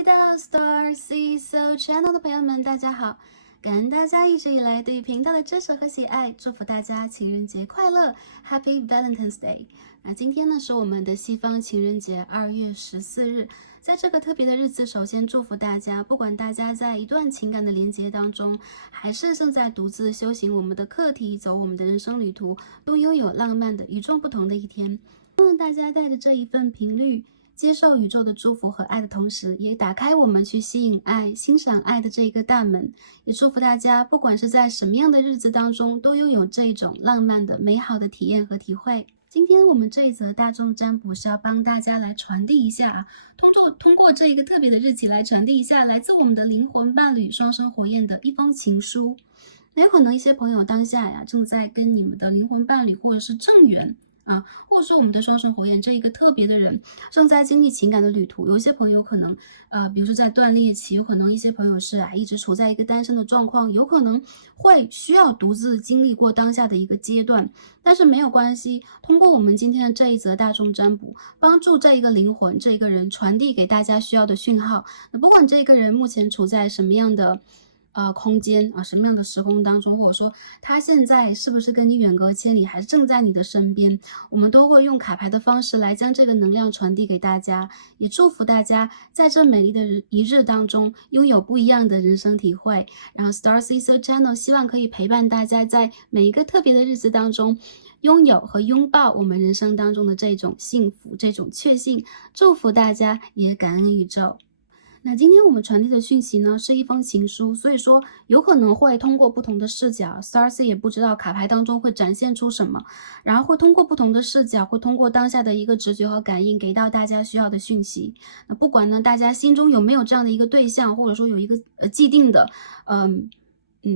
回到 Star C So Channel 的朋友们，大家好！感恩大家一直以来对频道的支持和喜爱，祝福大家情人节快乐 ，Happy Valentine's Day！那今天呢是我们的西方情人节2月14日，在这个特别的日子，首先祝福大家，不管大家在一段情感的连接当中，还是正在独自修行我们的课题，走我们的人生旅途，都拥有浪漫的与众不同的一天。希望大家带着这一份频率，接受宇宙的祝福和爱的同时，也打开我们去吸引爱、欣赏爱的这一个大门。也祝福大家，不管是在什么样的日子当中，都拥有这种浪漫的、美好的体验和体会。今天我们这一则大众占卜是要帮大家来传递一下通过这一个特别的日期来传递一下来自我们的灵魂伴侣双生火焰的一封情书。那有可能一些朋友当下呀正在跟你们的灵魂伴侣或者是正缘或者说我们的双生火焰这一个特别的人正在经历情感的旅途，有一些朋友可能比如说在断裂期，有可能一些朋友是一直处在一个单身的状况，有可能会需要独自经历过当下的一个阶段，但是没有关系，通过我们今天的这一则大众占卜，帮助这一个灵魂这一个人传递给大家需要的讯号。那不管这个人目前处在什么样的空间什么样的时空当中，或者说他现在是不是跟你远隔千里，还是正在你的身边，我们都会用卡牌的方式来将这个能量传递给大家，也祝福大家在这美丽的一日当中拥有不一样的人生体会。然后 Star C So Channel 希望可以陪伴大家在每一个特别的日子当中，拥有和拥抱我们人生当中的这种幸福，这种确信，祝福大家，也感恩宇宙。那今天我们传递的讯息呢，是一封情书，所以说有可能会通过不同的视角 ，Star C 也不知道卡牌当中会展现出什么，然后会通过不同的视角，会通过当下的一个直觉和感应，给到大家需要的讯息。那不管呢，大家心中有没有这样的一个对象，或者说有一个既定的，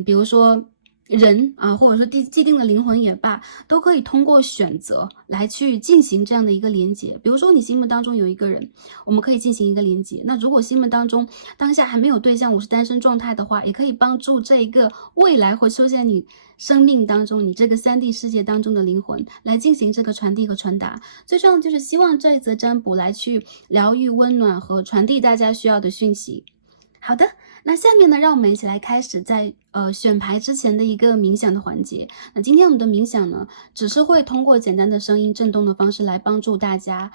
比如说人或者说既定的灵魂也罢，都可以通过选择来去进行这样的一个连接。比如说你心目当中有一个人，我们可以进行一个连接。那如果心目当中当下还没有对象，我是单身状态的话，也可以帮助这一个未来会出现你生命当中，你这个3D 世界当中的灵魂来进行这个传递和传达。最重要的就是希望这一则占卜来去疗愈、温暖和传递大家需要的讯息。好的，那下面呢，让我们一起来开始在选牌之前的一个冥想的环节。那今天我们的冥想呢，只是会通过简单的声音震动的方式来帮助大家，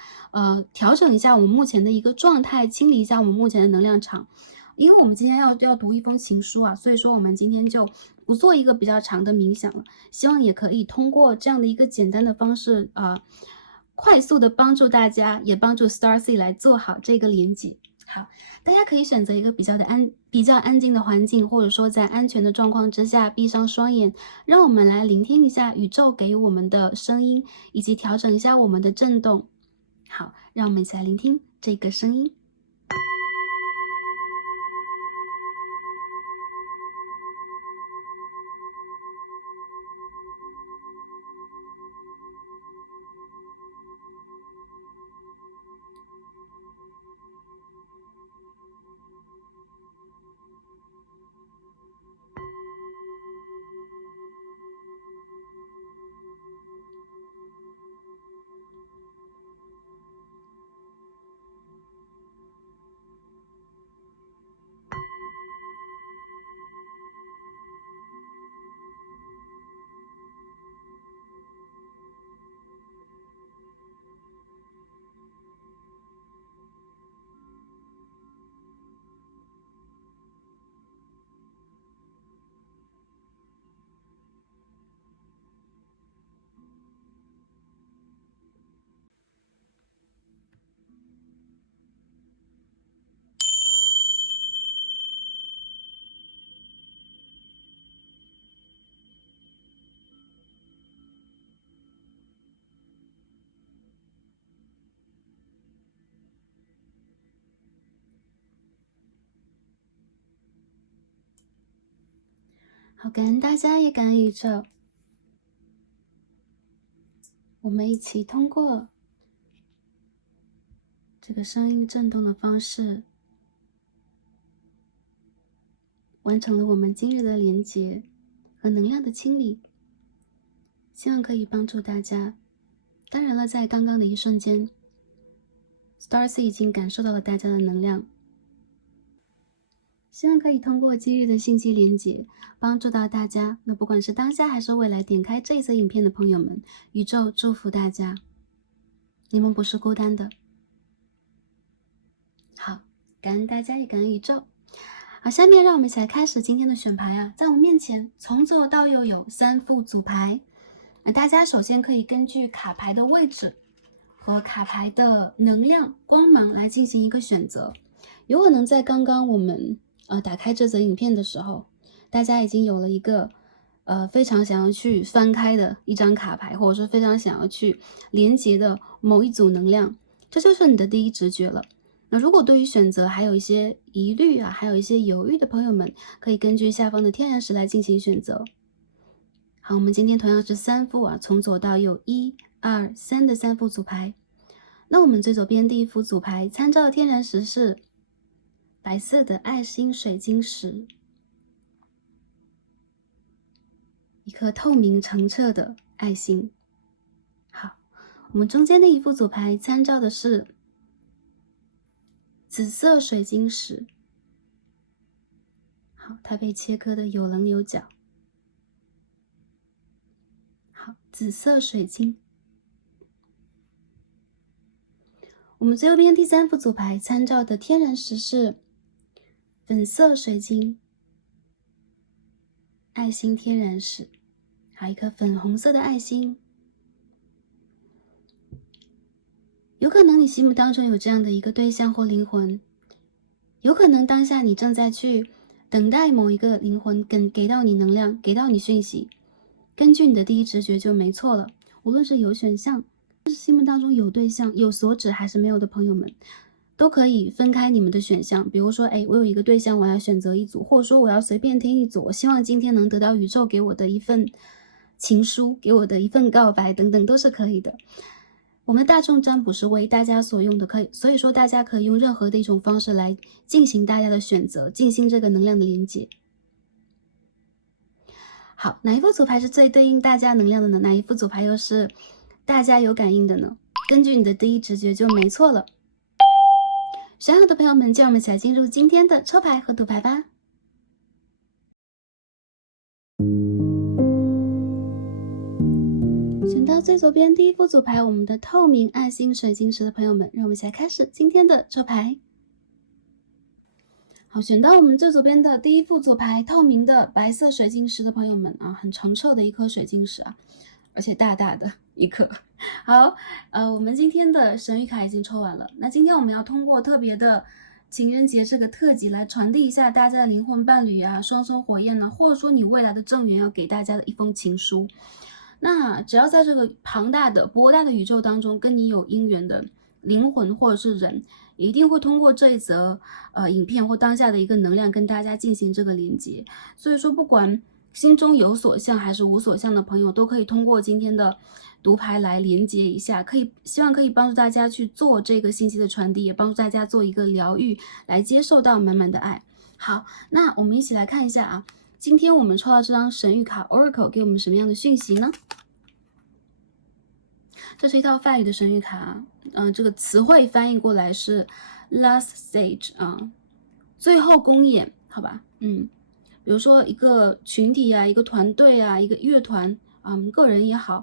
调整一下我们目前的一个状态，清理一下我们目前的能量场。因为我们今天要读一封情书所以说我们今天就不做一个比较长的冥想了，希望也可以通过这样的一个简单的方式快速的帮助大家，也帮助 Star C 来做好这个连接。好，大家可以选择一个比较安静的环境，或者说在安全的状况之下，闭上双眼，让我们来聆听一下宇宙给予我们的声音，以及调整一下我们的震动。好，让我们一起来聆听这个声音。好，感恩大家，也感恩宇宙。我们一起通过这个声音震动的方式，完成了我们今日的连结和能量的清理，希望可以帮助大家。当然了，在刚刚的一瞬间，Star C 已经感受到了大家的能量，希望可以通过今日的信息连结，帮助到大家。那不管是当下还是未来点开这一则影片的朋友们，宇宙祝福大家，你们不是孤单的。好，感恩大家，也感恩宇宙。好，下面让我们一起来开始今天的选牌啊。在我们面前，从左到右有3副组牌。大家首先可以根据卡牌的位置和卡牌的能量、光芒来进行一个选择。有可能在刚刚我们打开这则影片的时候，大家已经有了一个非常想要去翻开的一张卡牌，或者说非常想要去连接的某一组能量，这就是你的第一直觉了。那如果对于选择还有一些疑虑啊，还有一些犹豫的朋友们，可以根据下方的天然石来进行选择。好，我们今天同样是3副啊，从左到右1、2、3的3副组牌。那我们最左边第一副组牌参照的天然石是白色的爱心水晶石，一颗透明澄澈的爱心。好，我们中间的一副组牌参照的是紫色水晶石，好，它被切割的有棱有角。好，紫色水晶。我们最右边第3副组牌参照的天然石是粉色水晶，爱心天然石，还有一颗粉红色的爱心。有可能你心目当中有这样的一个对象或灵魂，有可能当下你正在去等待某一个灵魂给到你能量，给到你讯息，根据你的第一直觉就没错了。无论是有选项，是心目当中有对象、有所指还是没有的朋友们，都可以分开你们的选项。比如说，我有一个对象，我要选择一组，或者说我要随便听一组，我希望今天能得到宇宙给我的一份情书，给我的一份告白等等，都是可以的。我们大众占卜是为大家所用的，所以说大家可以用任何的一种方式来进行大家的选择，进行这个能量的连接。好，哪一副组牌是最对应大家能量的呢？哪一副组牌又是大家有感应的呢？根据你的第一直觉就没错了。选好的朋友们，就让我们一起来进入今天的抽牌和读牌吧。选到最左边第一副组牌，我们的透明爱心水晶石的朋友们，让我们一起来开始今天的抽牌。好，选到我们最左边的第一副组牌，透明的白色水晶石的朋友们啊，很澄澈的一颗水晶石啊，而且大大的一颗。好，我们今天的神谕卡已经抽完了。那今天我们要通过特别的情人节这个特辑来传递一下大家的灵魂伴侣啊、双生火焰呢，或者说你未来的正缘要给大家的一封情书。那只要在这个庞大的博大的宇宙当中跟你有姻缘的灵魂或者是人，一定会通过这一则影片或当下的一个能量跟大家进行这个连接。所以说不管心中有所向还是无所向的朋友，都可以通过今天的读牌来连接一下，希望可以帮助大家去做这个信息的传递，也帮助大家做一个疗愈，来接受到满满的爱。好，那我们一起来看一下啊，今天我们抽到这张神谕卡 Oracle 给我们什么样的讯息呢？这是一套法语的神谕卡，这个词汇翻译过来是 last stage 啊，最后公演，好吧，比如说一个群体啊，一个团队啊，一个乐团啊，个人也好，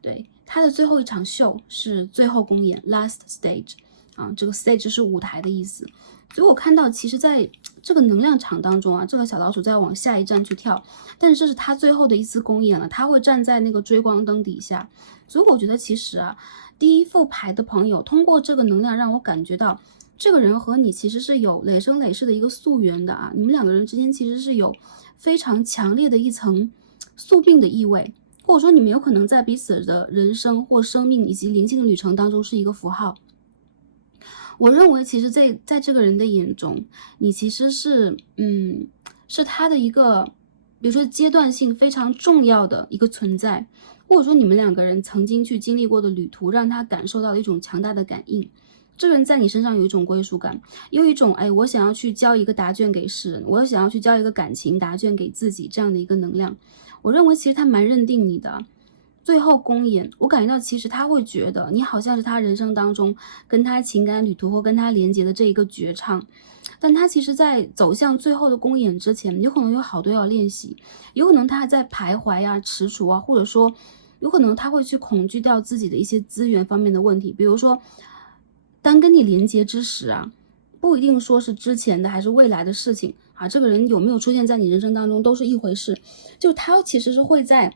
对，他的最后一场秀是最后公演 last stage 啊，这个 stage 是舞台的意思。所以我看到，其实在这个能量场当中啊，这个小老鼠在往下一站去跳，但是这是他最后的一次公演了，他会站在那个追光灯底下。所以我觉得其实啊，第一副牌的朋友通过这个能量让我感觉到，这个人和你其实是有累生累世的一个宿缘的啊，你们两个人之间其实是有非常强烈的一层宿命的意味，或者说你们有可能在彼此的人生或生命以及灵性的旅程当中是一个符号。我认为其实在这个人的眼中，你其实是是他的一个比如说阶段性非常重要的一个存在，或者说你们两个人曾经去经历过的旅途让他感受到了一种强大的感应。这个人在你身上有一种归属感，有一种我想要去交一个答卷给世人，我想要去交一个感情答卷给自己这样的一个能量。我认为其实他蛮认定你的，最后公演，我感觉到其实他会觉得你好像是他人生当中跟他情感旅途或跟他连接的这一个绝唱，但他其实在走向最后的公演之前，有可能有好多要练习，有可能他还在徘徊啊、踟蹰啊，或者说有可能他会去恐惧掉自己的一些资源方面的问题，比如说，当跟你连接之时啊，不一定说是之前的还是未来的事情啊，这个人有没有出现在你人生当中都是一回事，就他其实是会在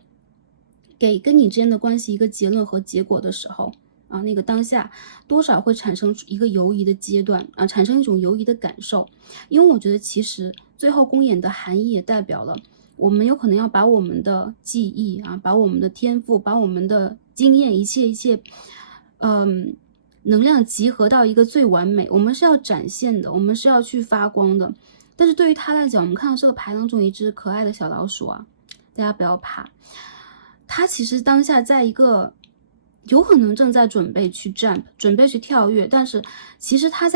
给跟你之间的关系一个结论和结果的时候啊，那个当下多少会产生一个犹疑的阶段啊，产生一种犹疑的感受，因为我觉得其实最后公演的含义也代表了我们有可能要把我们的记忆啊，把我们的天赋，把我们的经验，一切，能量集合到一个最完美，我们是要展现的，我们是要去发光的。但是对于他来讲，我们看到这个牌当中一只可爱的小老鼠啊，大家不要怕，他其实当下在一个有可能正在准备去 jump， 准备去跳跃，但是其实他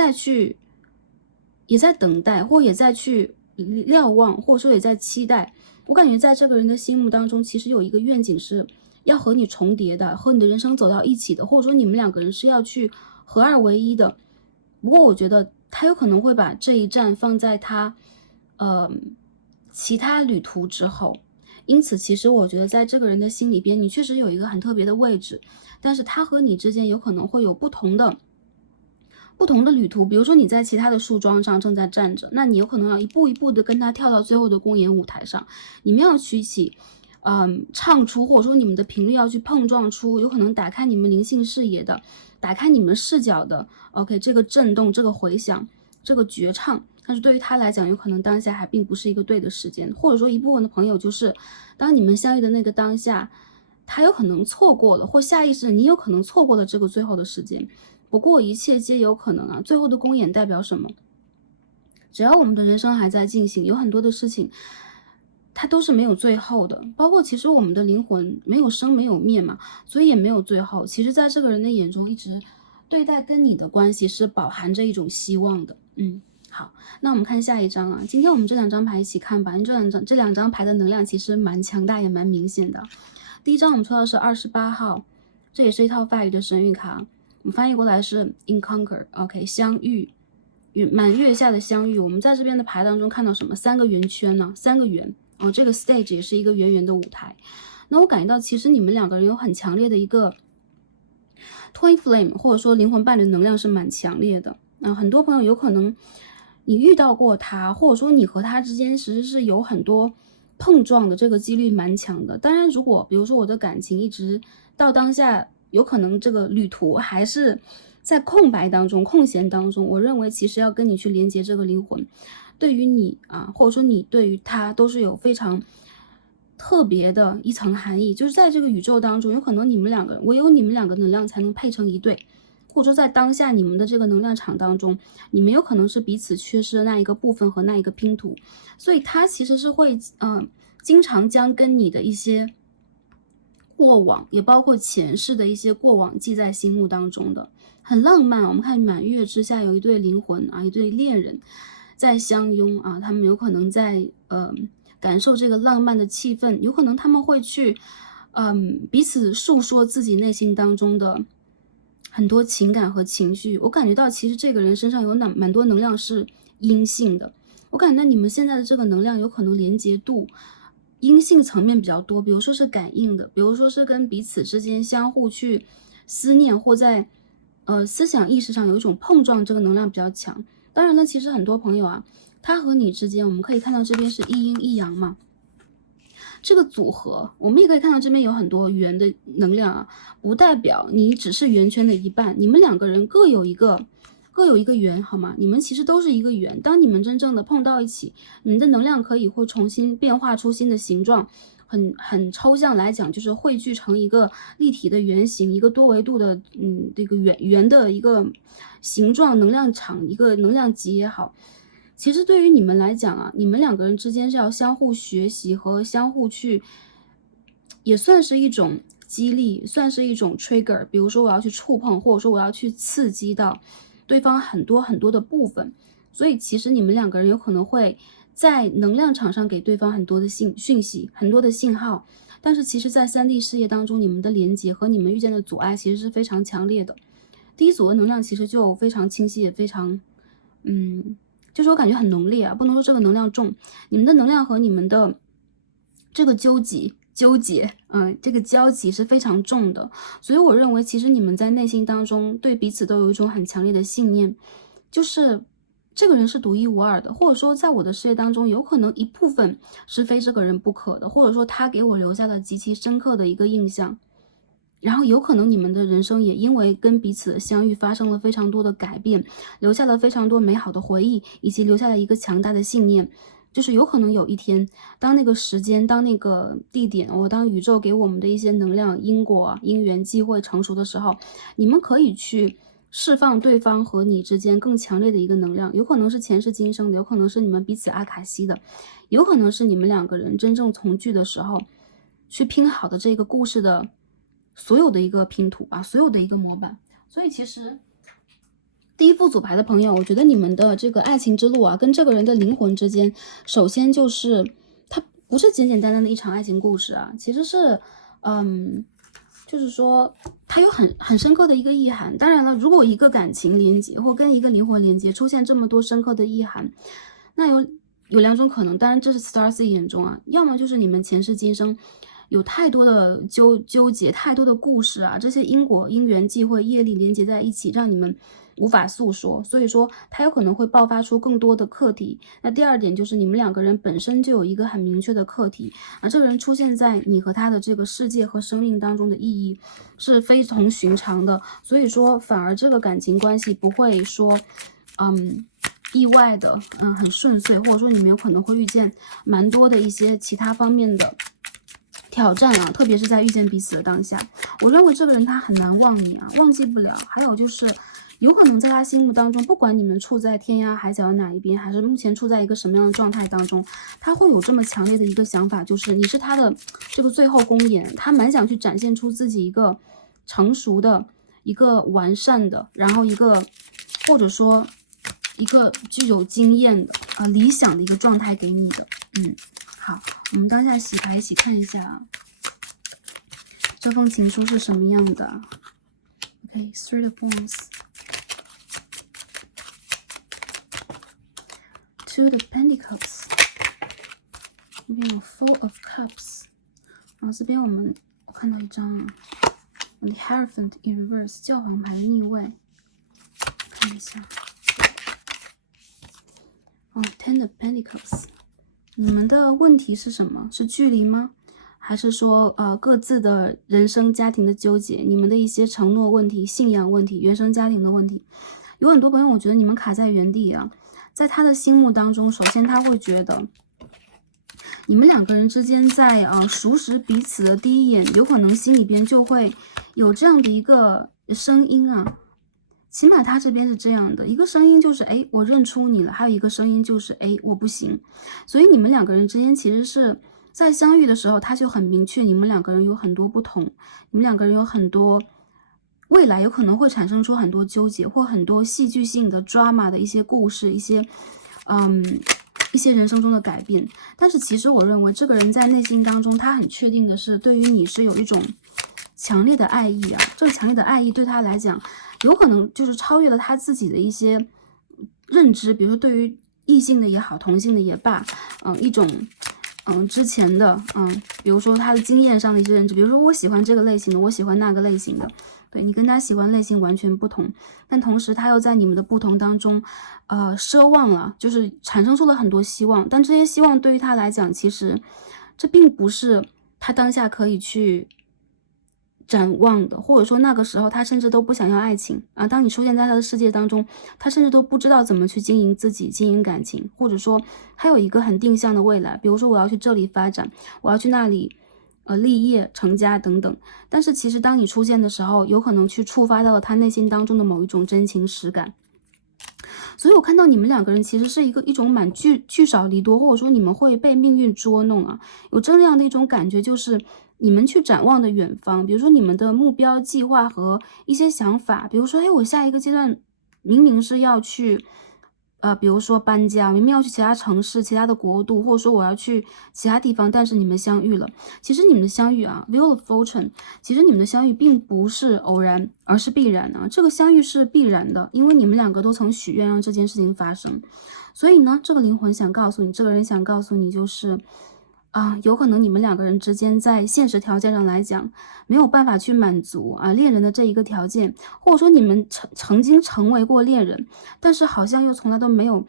也在等待，或也在去瞭望，或者说也在期待。我感觉在这个人的心目当中，其实有一个愿景是要和你重叠的，和你的人生走到一起的，或者说你们两个人是要去合二为一的。不过我觉得他有可能会把这一站放在他其他旅途之后，因此其实我觉得在这个人的心里边，你确实有一个很特别的位置，但是他和你之间有可能会有不同的旅途。比如说你在其他的树桩上正在站着，那你有可能要一步一步的跟他跳到最后的公演舞台上，你们要去一起唱出，或者说你们的频率要去碰撞出有可能打开你们灵性视野的，打开你们视角的 OK 这个震动，这个回响，这个绝唱。但是对于他来讲，有可能当下还并不是一个对的时间，或者说一部分的朋友就是当你们相遇的那个当下，他有可能错过了，或下意识你有可能错过了这个最后的时间。不过一切皆有可能啊，最后的公演代表什么？只要我们的人生还在进行，有很多的事情它都是没有最后的，包括其实我们的灵魂没有生没有灭嘛，所以也没有最后。其实在这个人的眼中，一直对待跟你的关系是饱含着一种希望的。好，那我们看下一张啊。今天我们这两张牌一起看吧，因为这两张牌的能量其实蛮强大也蛮明显的。第一张我们抽到是28号，这也是一套法语的神谕卡，我们翻译过来是 encounter，OK， 相遇，满月下的相遇。我们在这边的牌当中看到什么？3个圆圈呢？3个圆这个 stage 也是一个圆圆的舞台。那我感觉到其实你们两个人有很强烈的一个 twin flame， 或者说灵魂伴侣能量是蛮强烈的。很多朋友有可能你遇到过他，或者说你和他之间其实是有很多碰撞的，这个几率蛮强的。当然如果比如说我的感情一直到当下，有可能这个旅途还是在空白当中、空闲当中，我认为其实要跟你去连接这个灵魂，对于你或者说你对于他都是有非常特别的一层含义。就是在这个宇宙当中，有可能你们两个人，唯有你们两个能量才能配成一对，或者说在当下你们的这个能量场当中，你们有可能是彼此缺失的那一个部分和那一个拼图。所以他其实是会经常将跟你的一些过往，也包括前世的一些过往记在心目当中的，很浪漫。我们看满月之下有一对灵魂一对恋人在相拥他们有可能在感受这个浪漫的气氛，有可能他们会去彼此诉说自己内心当中的很多情感和情绪。我感觉到其实这个人身上有蛮多能量是阴性的，我感觉到你们现在的这个能量有可能连接度阴性层面比较多，比如说是感应的，比如说是跟彼此之间相互去思念，或在思想意识上有一种碰撞，这个能量比较强。当然了，其实很多朋友他和你之间，我们可以看到这边是一阴一阳嘛，这个组合我们也可以看到这边有很多圆的能量不代表你只是圆圈的一半，你们两个人各有一个圆，好吗？你们其实都是一个圆，当你们真正的碰到一起，你们的能量会重新变化出新的形状，很抽象来讲，就是汇聚成一个立体的圆形，一个多维度的这个圆的一个形状，能量场，一个能量级也好。其实对于你们来讲你们两个人之间是要相互学习和相互去，也算是一种激励，算是一种 trigger。比如说我要去触碰，或者说我要去刺激到对方很多很多的部分。所以其实你们两个人有可能会在能量场上给对方很多的讯息，很多的信号，但是其实在3D 事业当中，你们的连接和你们遇见的阻碍其实是非常强烈的。第一组的能量其实就非常清晰，也非常就是我感觉很浓烈啊，不能说这个能量重，你们的能量和你们的这个纠结，这个交集是非常重的。所以我认为其实你们在内心当中对彼此都有一种很强烈的信念，就是这个人是独一无二的，或者说在我的事业当中有可能一部分是非这个人不可的，或者说他给我留下了极其深刻的一个印象。然后有可能你们的人生也因为跟彼此的相遇发生了非常多的改变，留下了非常多美好的回忆，以及留下了一个强大的信念。就是有可能有一天，当那个时间，当那个地点，当宇宙给我们的一些能量、因果、因缘际会成熟的时候，你们可以去释放对方和你之间更强烈的一个能量，有可能是前世今生的，有可能是你们彼此阿卡西的，有可能是你们两个人真正重聚的时候去拼好的这个故事的所有的一个拼图吧，所有的一个模板。所以其实第一副组牌的朋友，我觉得你们的这个爱情之路啊，跟这个人的灵魂之间，首先就是它不是简简单单的一场爱情故事啊，其实是就是说它有很深刻的一个意涵。当然了，如果一个感情连接或跟一个灵魂连接出现这么多深刻的意涵，那有2种可能，当然这是 Starcy 眼中啊，要么就是你们前世今生有太多的纠结，太多的故事啊，这些因果、因缘际会、业力连接在一起，让你们无法诉说，所以说它有可能会爆发出更多的课题。那第二点就是你们两个人本身就有一个很明确的课题，这个人出现在你和他的这个世界和生命当中的意义是非同寻常的，所以说反而这个感情关系不会说意外的很顺遂，或者说你们有可能会遇见蛮多的一些其他方面的挑战啊，特别是在遇见彼此的当下，我认为这个人他很难忘你啊，忘记不了。还有就是有可能在他心目当中，不管你们处在天涯海角哪一边，还是目前处在一个什么样的状态当中，他会有这么强烈的一个想法，就是你是他的这个最后公演，他蛮想去展现出自己一个成熟的、一个完善的，然后一个或者说一个具有经验的理想的一个状态给你的。好，我们当下洗牌一起看一下这封情书是什么样的。OK, Three of Wands, Two of Pentacles, 这边有 Four of Cups， 然后这边我看到一张The Hierophant in Reverse， 教皇牌的逆位，看一下。Ten of Pentacles， 你们的问题是什么？是距离吗？还是说各自的人生家庭的纠结，你们的一些承诺问题、信仰问题、原生家庭的问题？有很多朋友我觉得你们卡在原地啊，在他的心目当中，首先他会觉得你们两个人之间在熟识彼此的第一眼，有可能心里边就会有这样的一个声音啊，起码他这边是这样的一个声音，就是我认出你了，还有一个声音就是我不行。所以你们两个人之间其实是在相遇的时候，他就很明确，你们两个人有很多不同，你们两个人有很多未来有可能会产生出很多纠结或很多戏剧性的 drama 的一些故事，一些人生中的改变。但是其实我认为这个人在内心当中，他很确定的是对于你是有一种强烈的爱意啊，这个强烈的爱意对他来讲有可能就是超越了他自己的一些认知，比如说对于异性的也好，同性的也罢，一种之前的比如说他的经验上的一些认知，比如说我喜欢这个类型的，我喜欢那个类型的，对，你跟他喜欢类型完全不同，但同时他又在你们的不同当中奢望了，就是产生出了很多希望，但这些希望对于他来讲，其实这并不是他当下可以去展望的，或者说那个时候他甚至都不想要爱情啊。当你出现在他的世界当中，他甚至都不知道怎么去经营自己、经营感情，或者说他有一个很定向的未来，比如说我要去这里发展，我要去那里立业、成家等等。但是其实当你出现的时候，有可能去触发到了他内心当中的某一种真情实感。所以我看到你们两个人其实是一种蛮聚少离多，或者说你们会被命运捉弄啊，有这样的一种感觉，就是你们去展望的远方，比如说你们的目标计划和一些想法，比如说我下一个阶段明明是要去比如说搬家，明明要去其他城市、其他的国度，或者说我要去其他地方，但是你们相遇了。其实你们的相遇啊 ，Wheel of Fortune，其实你们的相遇并不是偶然，而是必然啊。这个相遇是必然的，因为你们两个都曾许愿让这件事情发生。所以呢，这个灵魂想告诉你，这个人想告诉你，就是有可能你们两个人之间在现实条件上来讲，没有办法去满足恋人的这一个条件，或者说你们曾经成为过恋人，但是好像又从来都没有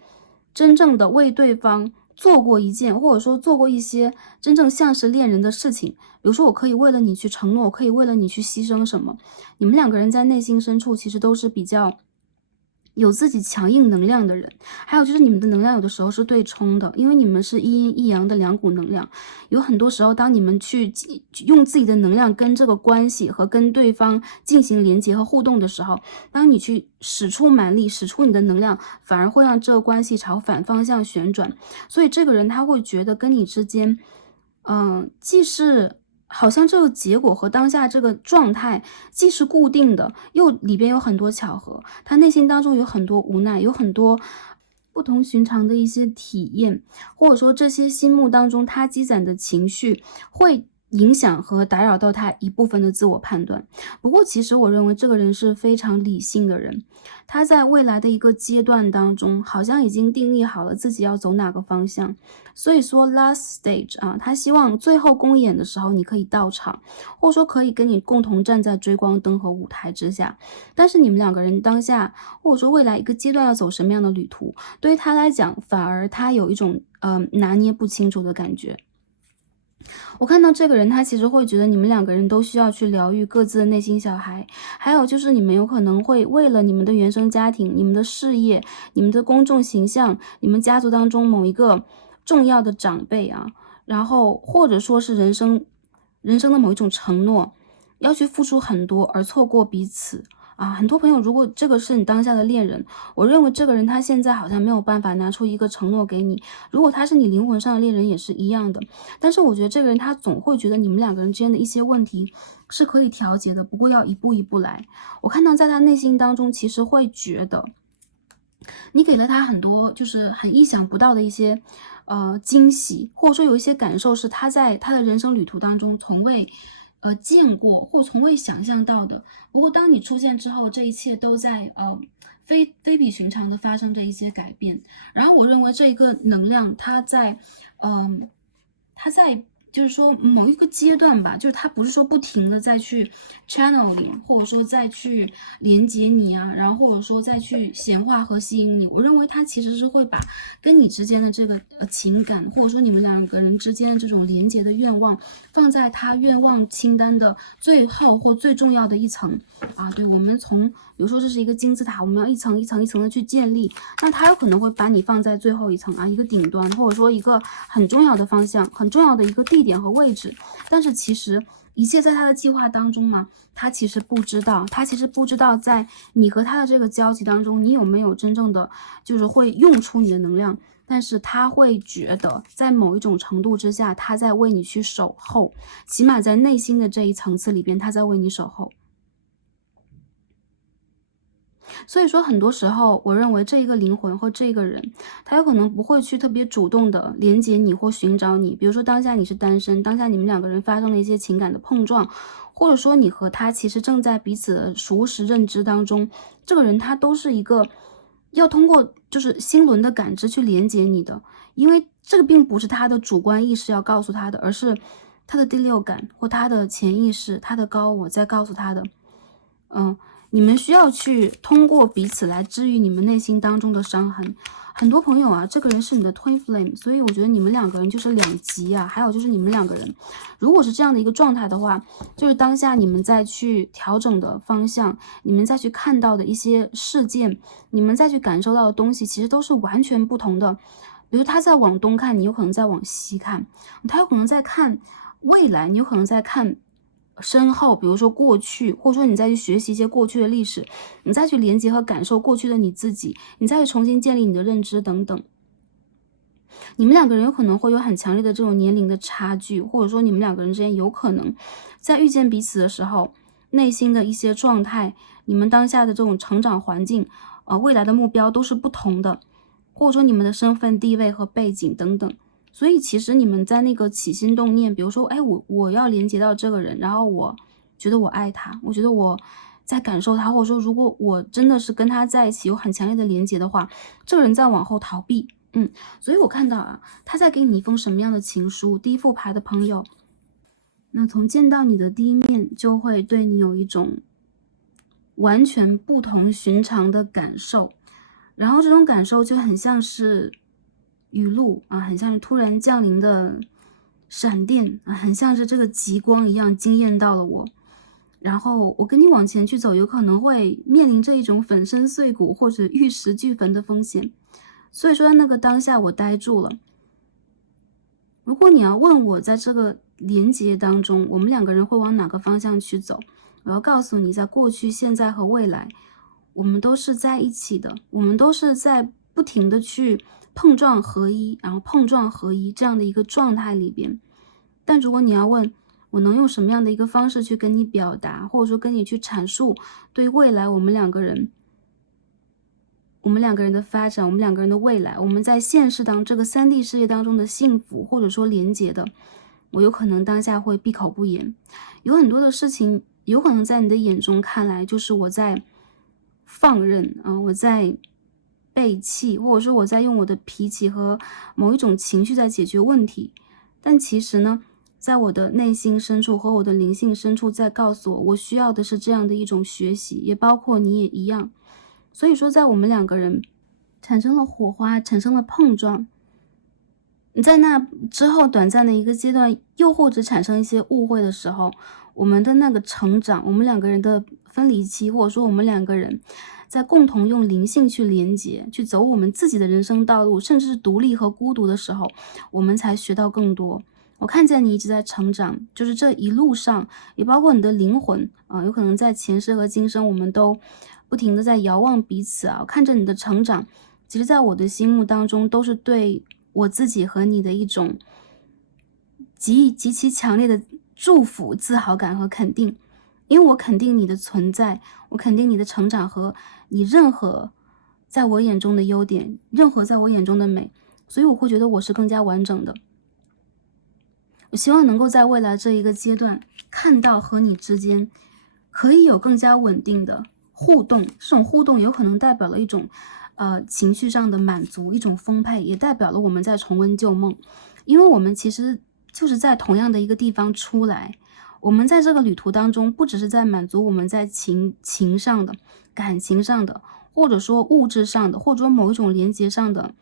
真正的为对方做过一件，或者说做过一些真正像是恋人的事情。比如说我可以为了你去承诺，我可以为了你去牺牲什么。你们两个人在内心深处其实都是比较有自己强硬能量的人，还有就是你们的能量有的时候是对冲的，因为你们是一阴一阳的两股能量。有很多时候，当你们去用自己的能量跟这个关系和跟对方进行连接和互动的时候，当你去使出蛮力，使出你的能量，反而会让这个关系朝反方向旋转。所以这个人他会觉得跟你之间，既是好像这个结果和当下这个状态既是固定的，又里边有很多巧合，他内心当中有很多无奈，有很多不同寻常的一些体验，或者说这些心目当中他积攒的情绪会影响和打扰到他一部分的自我判断。不过其实我认为这个人是非常理性的人，他在未来的一个阶段当中好像已经定义好了自己要走哪个方向。所以说 last stage 他希望最后公演的时候你可以到场，或者说可以跟你共同站在追光灯和舞台之下。但是你们两个人当下或者说未来一个阶段要走什么样的旅途，对于他来讲反而他有一种拿捏不清楚的感觉。我看到这个人他其实会觉得你们两个人都需要去疗愈各自的内心小孩，还有就是你们有可能会为了你们的原生家庭、你们的事业、你们的公众形象、你们家族当中某一个重要的长辈然后或者说是人生的某一种承诺，要去付出很多而错过彼此。很多朋友，如果这个是你当下的恋人，我认为这个人他现在好像没有办法拿出一个承诺给你。如果他是你灵魂上的恋人，也是一样的。但是我觉得这个人他总会觉得你们两个人之间的一些问题是可以调节的，不过要一步一步来。我看到在他内心当中，其实会觉得你给了他很多就是很意想不到的一些惊喜，或者说有一些感受是他在他的人生旅途当中从未见过或从未想象到的。不过当你出现之后，这一切都在非比寻常的发生着一些改变。然后我认为这一个能量它在就是说某一个阶段吧，就是它不是说不停的再去 channeling， 或者说再去连接你然后或者说再去显化和吸引你。我认为它其实是会把跟你之间的这个情感，或者说你们两个人之间的这种连接的愿望，放在他愿望清单的最后或最重要的一层对，我们从比如说这是一个金字塔，我们要一层一层一层的去建立，那他有可能会把你放在最后一层一个顶端，或者说一个很重要的方向，很重要的一个地点和位置。但是其实一切在他的计划当中嘛，他其实不知道在你和他的这个交集当中，你有没有真正的就是会用出你的能量。但是他会觉得在某一种程度之下，他在为你去守候，起码在内心的这一层次里边，他在为你守候。所以说很多时候我认为这一个灵魂或这个人，他有可能不会去特别主动的连接你或寻找你。比如说当下你是单身，当下你们两个人发生了一些情感的碰撞，或者说你和他其实正在彼此的熟识认知当中，这个人他都是一个要通过就是心轮的感知去连接你的。因为这个并不是他的主观意识要告诉他的，而是他的第六感或他的潜意识，他的高我在告诉他的。你们需要去通过彼此来治愈你们内心当中的伤痕。很多朋友这个人是你的 twin flame， 所以我觉得你们两个人就是两极还有就是你们两个人如果是这样的一个状态的话，就是当下你们再去调整的方向，你们再去看到的一些事件，你们再去感受到的东西其实都是完全不同的。比如他在往东看，你有可能在往西看，他有可能在看未来，你有可能在看身后，比如说过去，或者说你再去学习一些过去的历史，你再去连接和感受过去的你自己，你再去重新建立你的认知等等。你们两个人有可能会有很强烈的这种年龄的差距，或者说你们两个人之间有可能在遇见彼此的时候，内心的一些状态，你们当下的这种成长环境未来的目标都是不同的。或者说你们的身份地位和背景等等。所以其实你们在那个起心动念，比如说，哎，我要连接到这个人，然后我觉得我爱他，我觉得我在感受他，或者说如果我真的是跟他在一起有很强烈的连接的话，这个人在往后逃避。所以我看到啊，他在给你一封什么样的情书？第一副牌的朋友，那从见到你的第一面，就会对你有一种完全不同寻常的感受，然后这种感受就很像是雨露啊，很像是突然降临的闪电啊，很像是这个极光一样惊艳到了我。然后我跟你往前去走，有可能会面临着一种粉身碎骨或者玉石俱焚的风险。所以说在那个当下我呆住了。如果你要问我在这个连接当中，我们两个人会往哪个方向去走，我要告诉你，在过去、现在和未来，我们都是在一起的，我们都是在不停的去碰撞合一，然后碰撞合一这样的一个状态里边。但如果你要问我能用什么样的一个方式去跟你表达，或者说跟你去阐述对未来我们两个人的发展，我们两个人的未来，我们在现实当这个3D 世界当中的幸福或者说连结的，我有可能当下会闭口不言。有很多的事情有可能在你的眼中看来就是我在放任啊，我在背弃，或者说我在用我的脾气和某一种情绪在解决问题。但其实呢，在我的内心深处和我的灵性深处在告诉我，我需要的是这样的一种学习，也包括你也一样。所以说在我们两个人产生了火花，产生了碰撞，在那之后短暂的一个阶段，又或者产生一些误会的时候，我们的那个成长，我们两个人的分离期，或者说我们两个人在共同用灵性去连接，去走我们自己的人生道路，甚至是独立和孤独的时候，我们才学到更多。我看见你一直在成长，就是这一路上，也包括你的灵魂啊，有可能在前世和今生，我们都不停的在遥望彼此啊。我看着你的成长，其实在我的心目当中，都是对我自己和你的一种极其强烈的祝福、自豪感和肯定。因为我肯定你的存在，我肯定你的成长和你任何在我眼中的优点，任何在我眼中的美，所以我会觉得我是更加完整的。我希望能够在未来这一个阶段，看到和你之间可以有更加稳定的互动，这种互动有可能代表了一种情绪上的满足，一种丰沛，也代表了我们在重温旧梦。因为我们其实就是在同样的一个地方出来，我们在这个旅途当中，不只是在满足我们在情上的、感情上的，或者说物质上的，或者说某一种连接上的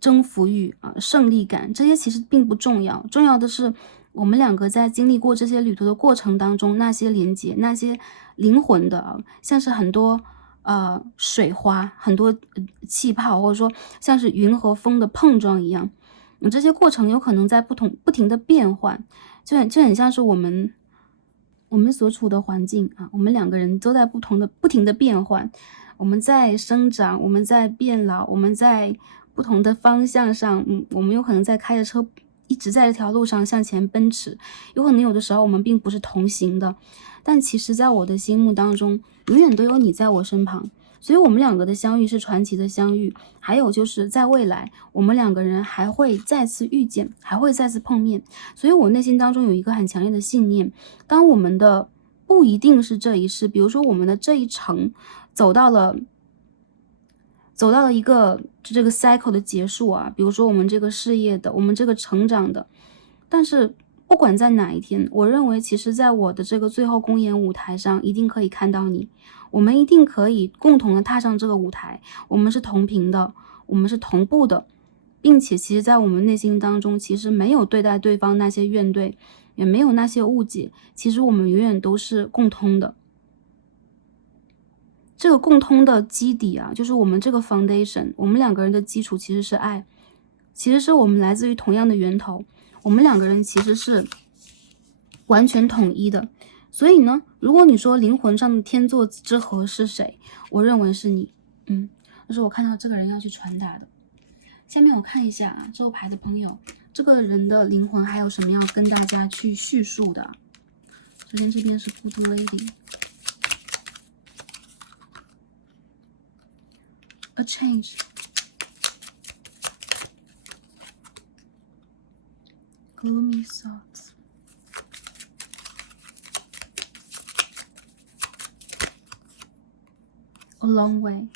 征服欲啊、胜利感，这些其实并不重要，重要的是我们两个在经历过这些旅途的过程当中，那些连接，那些灵魂的，像是很多水花，很多气泡，或者说像是云和风的碰撞一样，这些过程有可能在不停的变换，就很像是我们所处的环境啊，我们两个人都在不停的变换，我们在生长，我们在变老，我们在不同的方向上，我们有可能在开着车一直在这条路上向前奔驰，有可能有的时候我们并不是同行的，但其实在我的心目当中，永远都有你在我身旁。所以我们两个的相遇是传奇的相遇，还有就是在未来，我们两个人还会再次遇见，还会再次碰面。所以我内心当中有一个很强烈的信念，当我们的不一定是这一世，比如说我们的这一程走到了一个这个 cycle 的结束啊，比如说我们这个事业的，我们这个成长的，但是不管在哪一天，我认为其实在我的这个最后公演舞台上一定可以看到你，我们一定可以共同的踏上这个舞台，我们是同频的，我们是同步的，并且其实在我们内心当中其实没有对待对方那些怨怼，也没有那些误解，其实我们永远都是共通的。这个共通的基底啊，就是我们这个 foundation， 我们两个人的基础其实是爱，其实是我们来自于同样的源头，我们两个人其实是完全统一的。所以呢，如果你说灵魂上的天作之合是谁，我认为是你。这是我看到这个人要去传达的。下面我看一下啊，这个牌的朋友，这个人的灵魂还有什么要跟大家去叙述的？首先这边是孤独 lady。a change. Gloomy thoughts. A long way.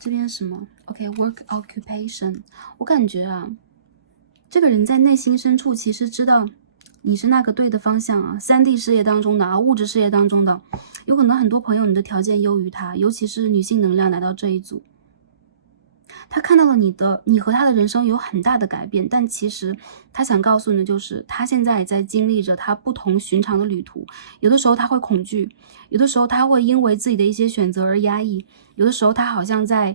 这边什么 ？OK, work occupation. 我感觉啊，这个人在内心深处其实知道你是那个对的方向啊。3D 事业当中的啊，物质事业当中的，有可能很多朋友你的条件优于他，尤其是女性能量来到这一组。他看到了你和他的人生有很大的改变，但其实他想告诉你的就是，他现在也在经历着他不同寻常的旅途。有的时候他会恐惧，有的时候他会因为自己的一些选择而压抑，有的时候他好像在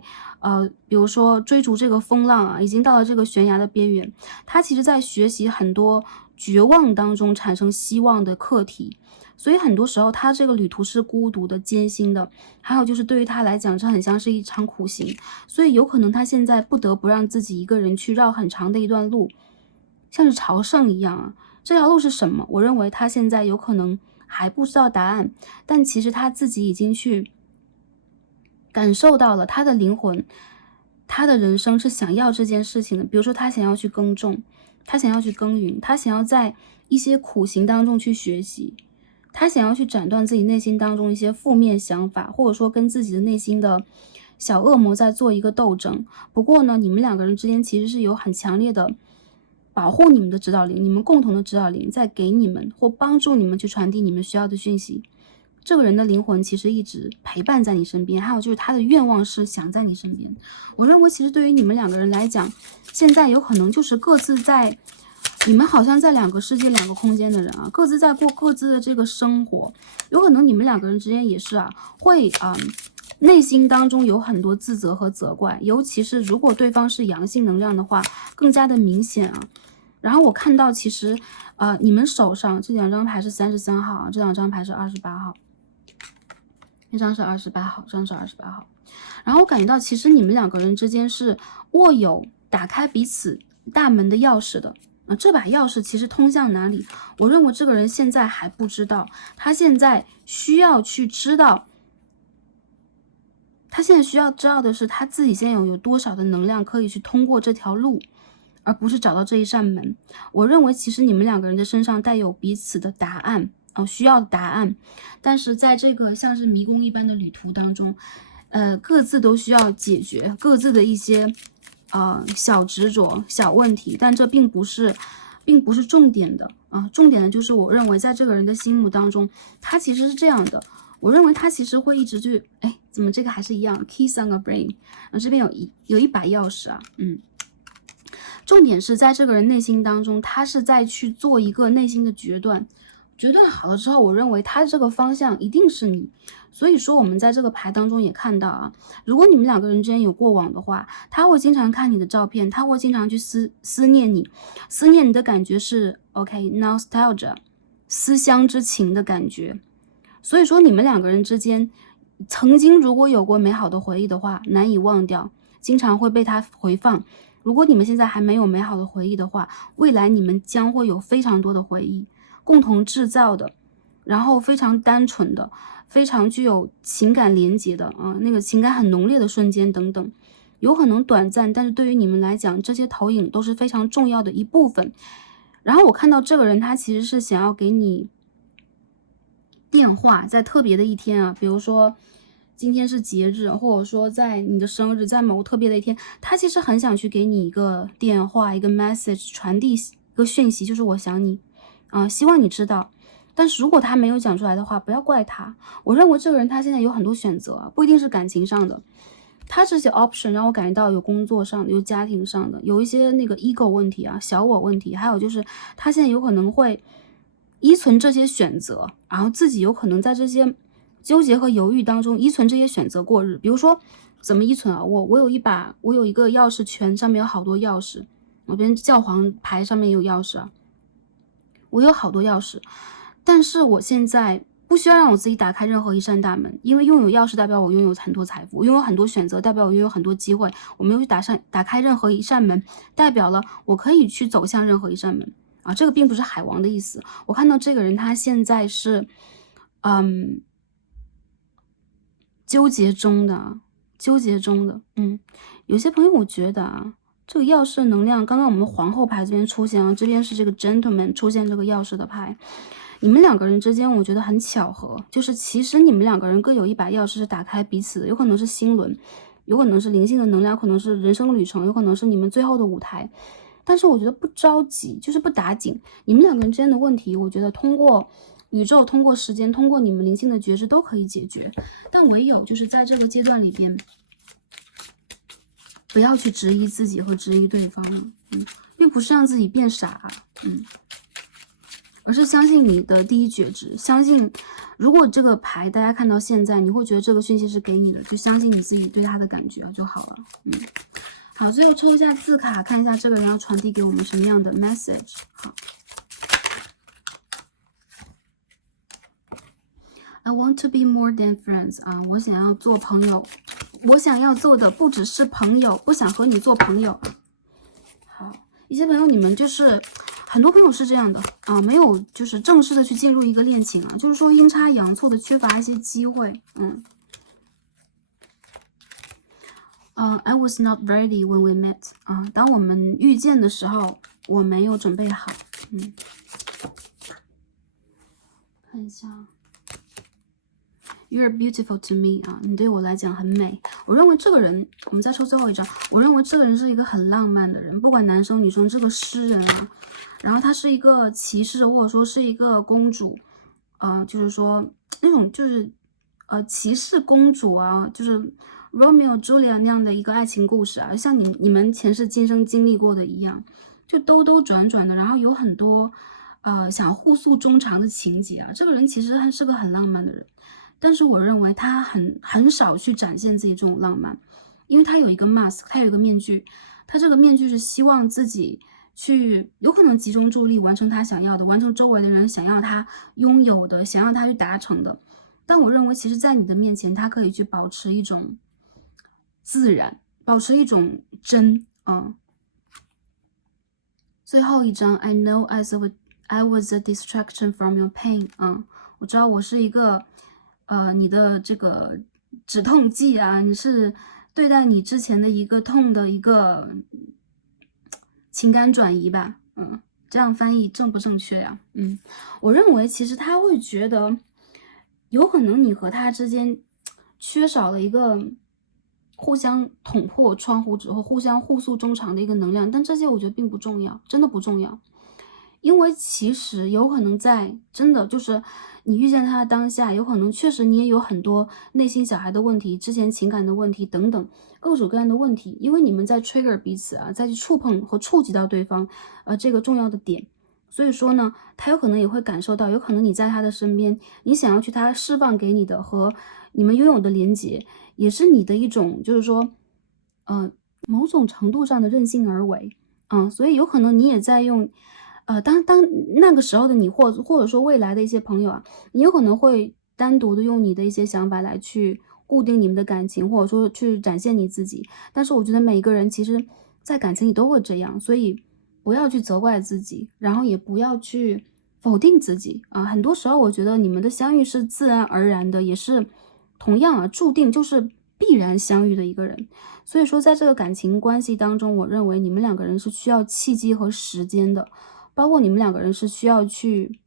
比如说追逐这个风浪啊，已经到了这个悬崖的边缘。他其实在学习很多绝望当中产生希望的课题。所以很多时候他这个旅途是孤独的、艰辛的，还有就是对于他来讲，这很像是一场苦行。所以有可能他现在不得不让自己一个人去绕很长的一段路，像是朝圣一样啊。这条路是什么？我认为他现在有可能还不知道答案，但其实他自己已经去感受到了他的灵魂，他的人生是想要这件事情的。比如说他想要去耕种，他想要去耕耘，他想要在一些苦行当中去学习，他想要去斩断自己内心当中一些负面想法，或者说跟自己的内心的小恶魔在做一个斗争。不过呢，你们两个人之间其实是有很强烈的保护你们的指导灵，你们共同的指导灵在给你们或帮助你们去传递你们需要的讯息。这个人的灵魂其实一直陪伴在你身边，还有就是他的愿望是想在你身边。我认为其实对于你们两个人来讲，现在有可能就是各自在，你们好像在两个世界、两个空间的人啊，各自在过各自的这个生活。有可能你们两个人之间也是啊，会内心当中有很多自责和责怪，尤其是如果对方是阳性能量的话，更加的明显啊。然后我看到其实你们手上这2张牌是33号啊，这2张牌是28号，这张是28号，这张是28号。然后我感觉到其实你们两个人之间是握有打开彼此大门的钥匙的。这把钥匙其实通向哪里？我认为这个人现在还不知道，他现在需要去知道，他现在需要知道的是他自己现在有多少的能量可以去通过这条路，而不是找到这一扇门。我认为其实你们两个人的身上带有彼此的答案，需要的答案，但是在这个像是迷宫一般的旅途当中，各自都需要解决各自的一些小执着、小问题，但这并不是重点的啊。重点的就是我认为在这个人的心目当中，他其实是这样的。我认为他其实会一直去，怎么这个还是一样 ？Keys on a brain， 这边有一把钥匙啊，重点是在这个人内心当中，他是在去做一个内心的决断。决断好了之后，我认为他这个方向一定是你。所以说我们在这个牌当中也看到啊，如果你们两个人之间有过往的话，他会经常看你的照片，他会经常去思念你，思念你的感觉是 nostalgia， 思乡之情的感觉。所以说你们两个人之间曾经如果有过美好的回忆的话，难以忘掉，经常会被他回放。如果你们现在还没有美好的回忆的话，未来你们将会有非常多的回忆共同制造的，然后非常单纯的，非常具有情感连结的那个情感很浓烈的瞬间等等，有可能短暂，但是对于你们来讲，这些投影都是非常重要的一部分。然后我看到这个人他其实是想要给你电话，在特别的一天啊，比如说今天是节日，或者说在你的生日，在某个特别的一天，他其实很想去给你一个电话，一个 message， 传递一个讯息，就是我想你希望你知道。但是如果他没有讲出来的话，不要怪他。我认为这个人他现在有很多选择，不一定是感情上的，他这些 option 让我感觉到有工作上的，有家庭上的，有一些那个 ego 问题啊，小我问题，还有就是他现在有可能会依存这些选择，然后自己有可能在这些纠结和犹豫当中依存这些选择过日。比如说怎么依存啊？我有一个钥匙圈，上面有好多钥匙，我这边教皇牌上面也有钥匙啊，我有好多钥匙，但是我现在不需要让我自己打开任何一扇大门，因为拥有钥匙代表我拥有很多财富，拥有很多选择代表我拥有很多机会。我没有去打开任何一扇门，代表了我可以去走向任何一扇门啊。这个并不是海王的意思。我看到这个人他现在是纠结中的，有些朋友我觉得啊，这个钥匙能量，刚刚我们皇后牌这边出现啊，这边是这个 gentleman 出现这个钥匙的牌，你们两个人之间我觉得很巧合，就是其实你们两个人各有一把钥匙是打开彼此的，有可能是心轮，有可能是灵性的能量，有可能是人生旅程，有可能是你们最后的舞台。但是我觉得不着急，就是不打紧。你们两个人之间的问题，我觉得通过宇宙、通过时间、通过你们灵性的觉知都可以解决。但唯有就是在这个阶段里边，不要去质疑自己和质疑对方，并不是让自己变傻，而是相信你的第一觉知，相信如果这个牌大家看到现在，你会觉得这个讯息是给你的，就相信你自己对他的感觉就好了，好，最后抽一下字卡，看一下这个人要传递给我们什么样的 message。好 ，I want to be more than friends 啊，我想要做朋友，我想要做的不只是朋友，不想和你做朋友。好，一些朋友你们就是很多朋友是这样的啊，没有就是正式的去进入一个恋情啊，就是说阴差阳错的缺乏一些机会，I was not ready when we met 啊，当我们遇见的时候，我没有准备好。看一下 ，You're beautiful to me 啊，你对我来讲很美。我认为这个人，我们再抽最后一张，我认为这个人是一个很浪漫的人，不管男生女生，这个诗人啊，然后他是一个骑士，或者说是一个公主，就是说那种就是骑士公主啊，就是。Romeo Julia 那样的一个爱情故事啊，像你们前世今生经历过的一样，就兜兜转转的，然后有很多想互诉衷肠的情节啊。这个人其实还是个很浪漫的人，但是我认为他很少去展现自己这种浪漫，因为他有一个 mask， 他有一个面具，他这个面具是希望自己去有可能集中注意力完成他想要的，完成周围的人想要他拥有的，想要他去达成的。但我认为，其实，在你的面前，他可以去保持一种自然，保持一种真最后一张 I know I was a distraction from your pain 我知道我是一个你的这个止痛剂啊，你是对待你之前的一个痛的一个情感转移吧，这样翻译正不正确呀？我认为其实他会觉得有可能你和他之间缺少了一个互相捅破窗户纸或互相互诉衷肠的一个能量，但这些我觉得并不重要，真的不重要。因为其实有可能在真的就是你遇见他的当下，有可能确实你也有很多内心小孩的问题，之前情感的问题等等各种各样的问题，因为你们在 trigger 彼此啊，再去触碰和触及到对方这个重要的点。所以说呢，他有可能也会感受到，有可能你在他的身边，你想要去他释放给你的和你们拥有的连结，也是你的一种，就是说，某种程度上的任性而为，所以有可能你也在用，当那个时候的你，或者说未来的一些朋友啊，你有可能会单独的用你的一些想法来去固定你们的感情，或者说去展现你自己。但是我觉得每一个人其实，在感情里都会这样，所以不要去责怪自己，然后也不要去否定自己啊。很多时候，我觉得你们的相遇是自然而然的，也是同样注定就是必然相遇的一个人。所以说，在这个感情关系当中，我认为你们两个人是需要契机和时间的，包括你们两个人是需要去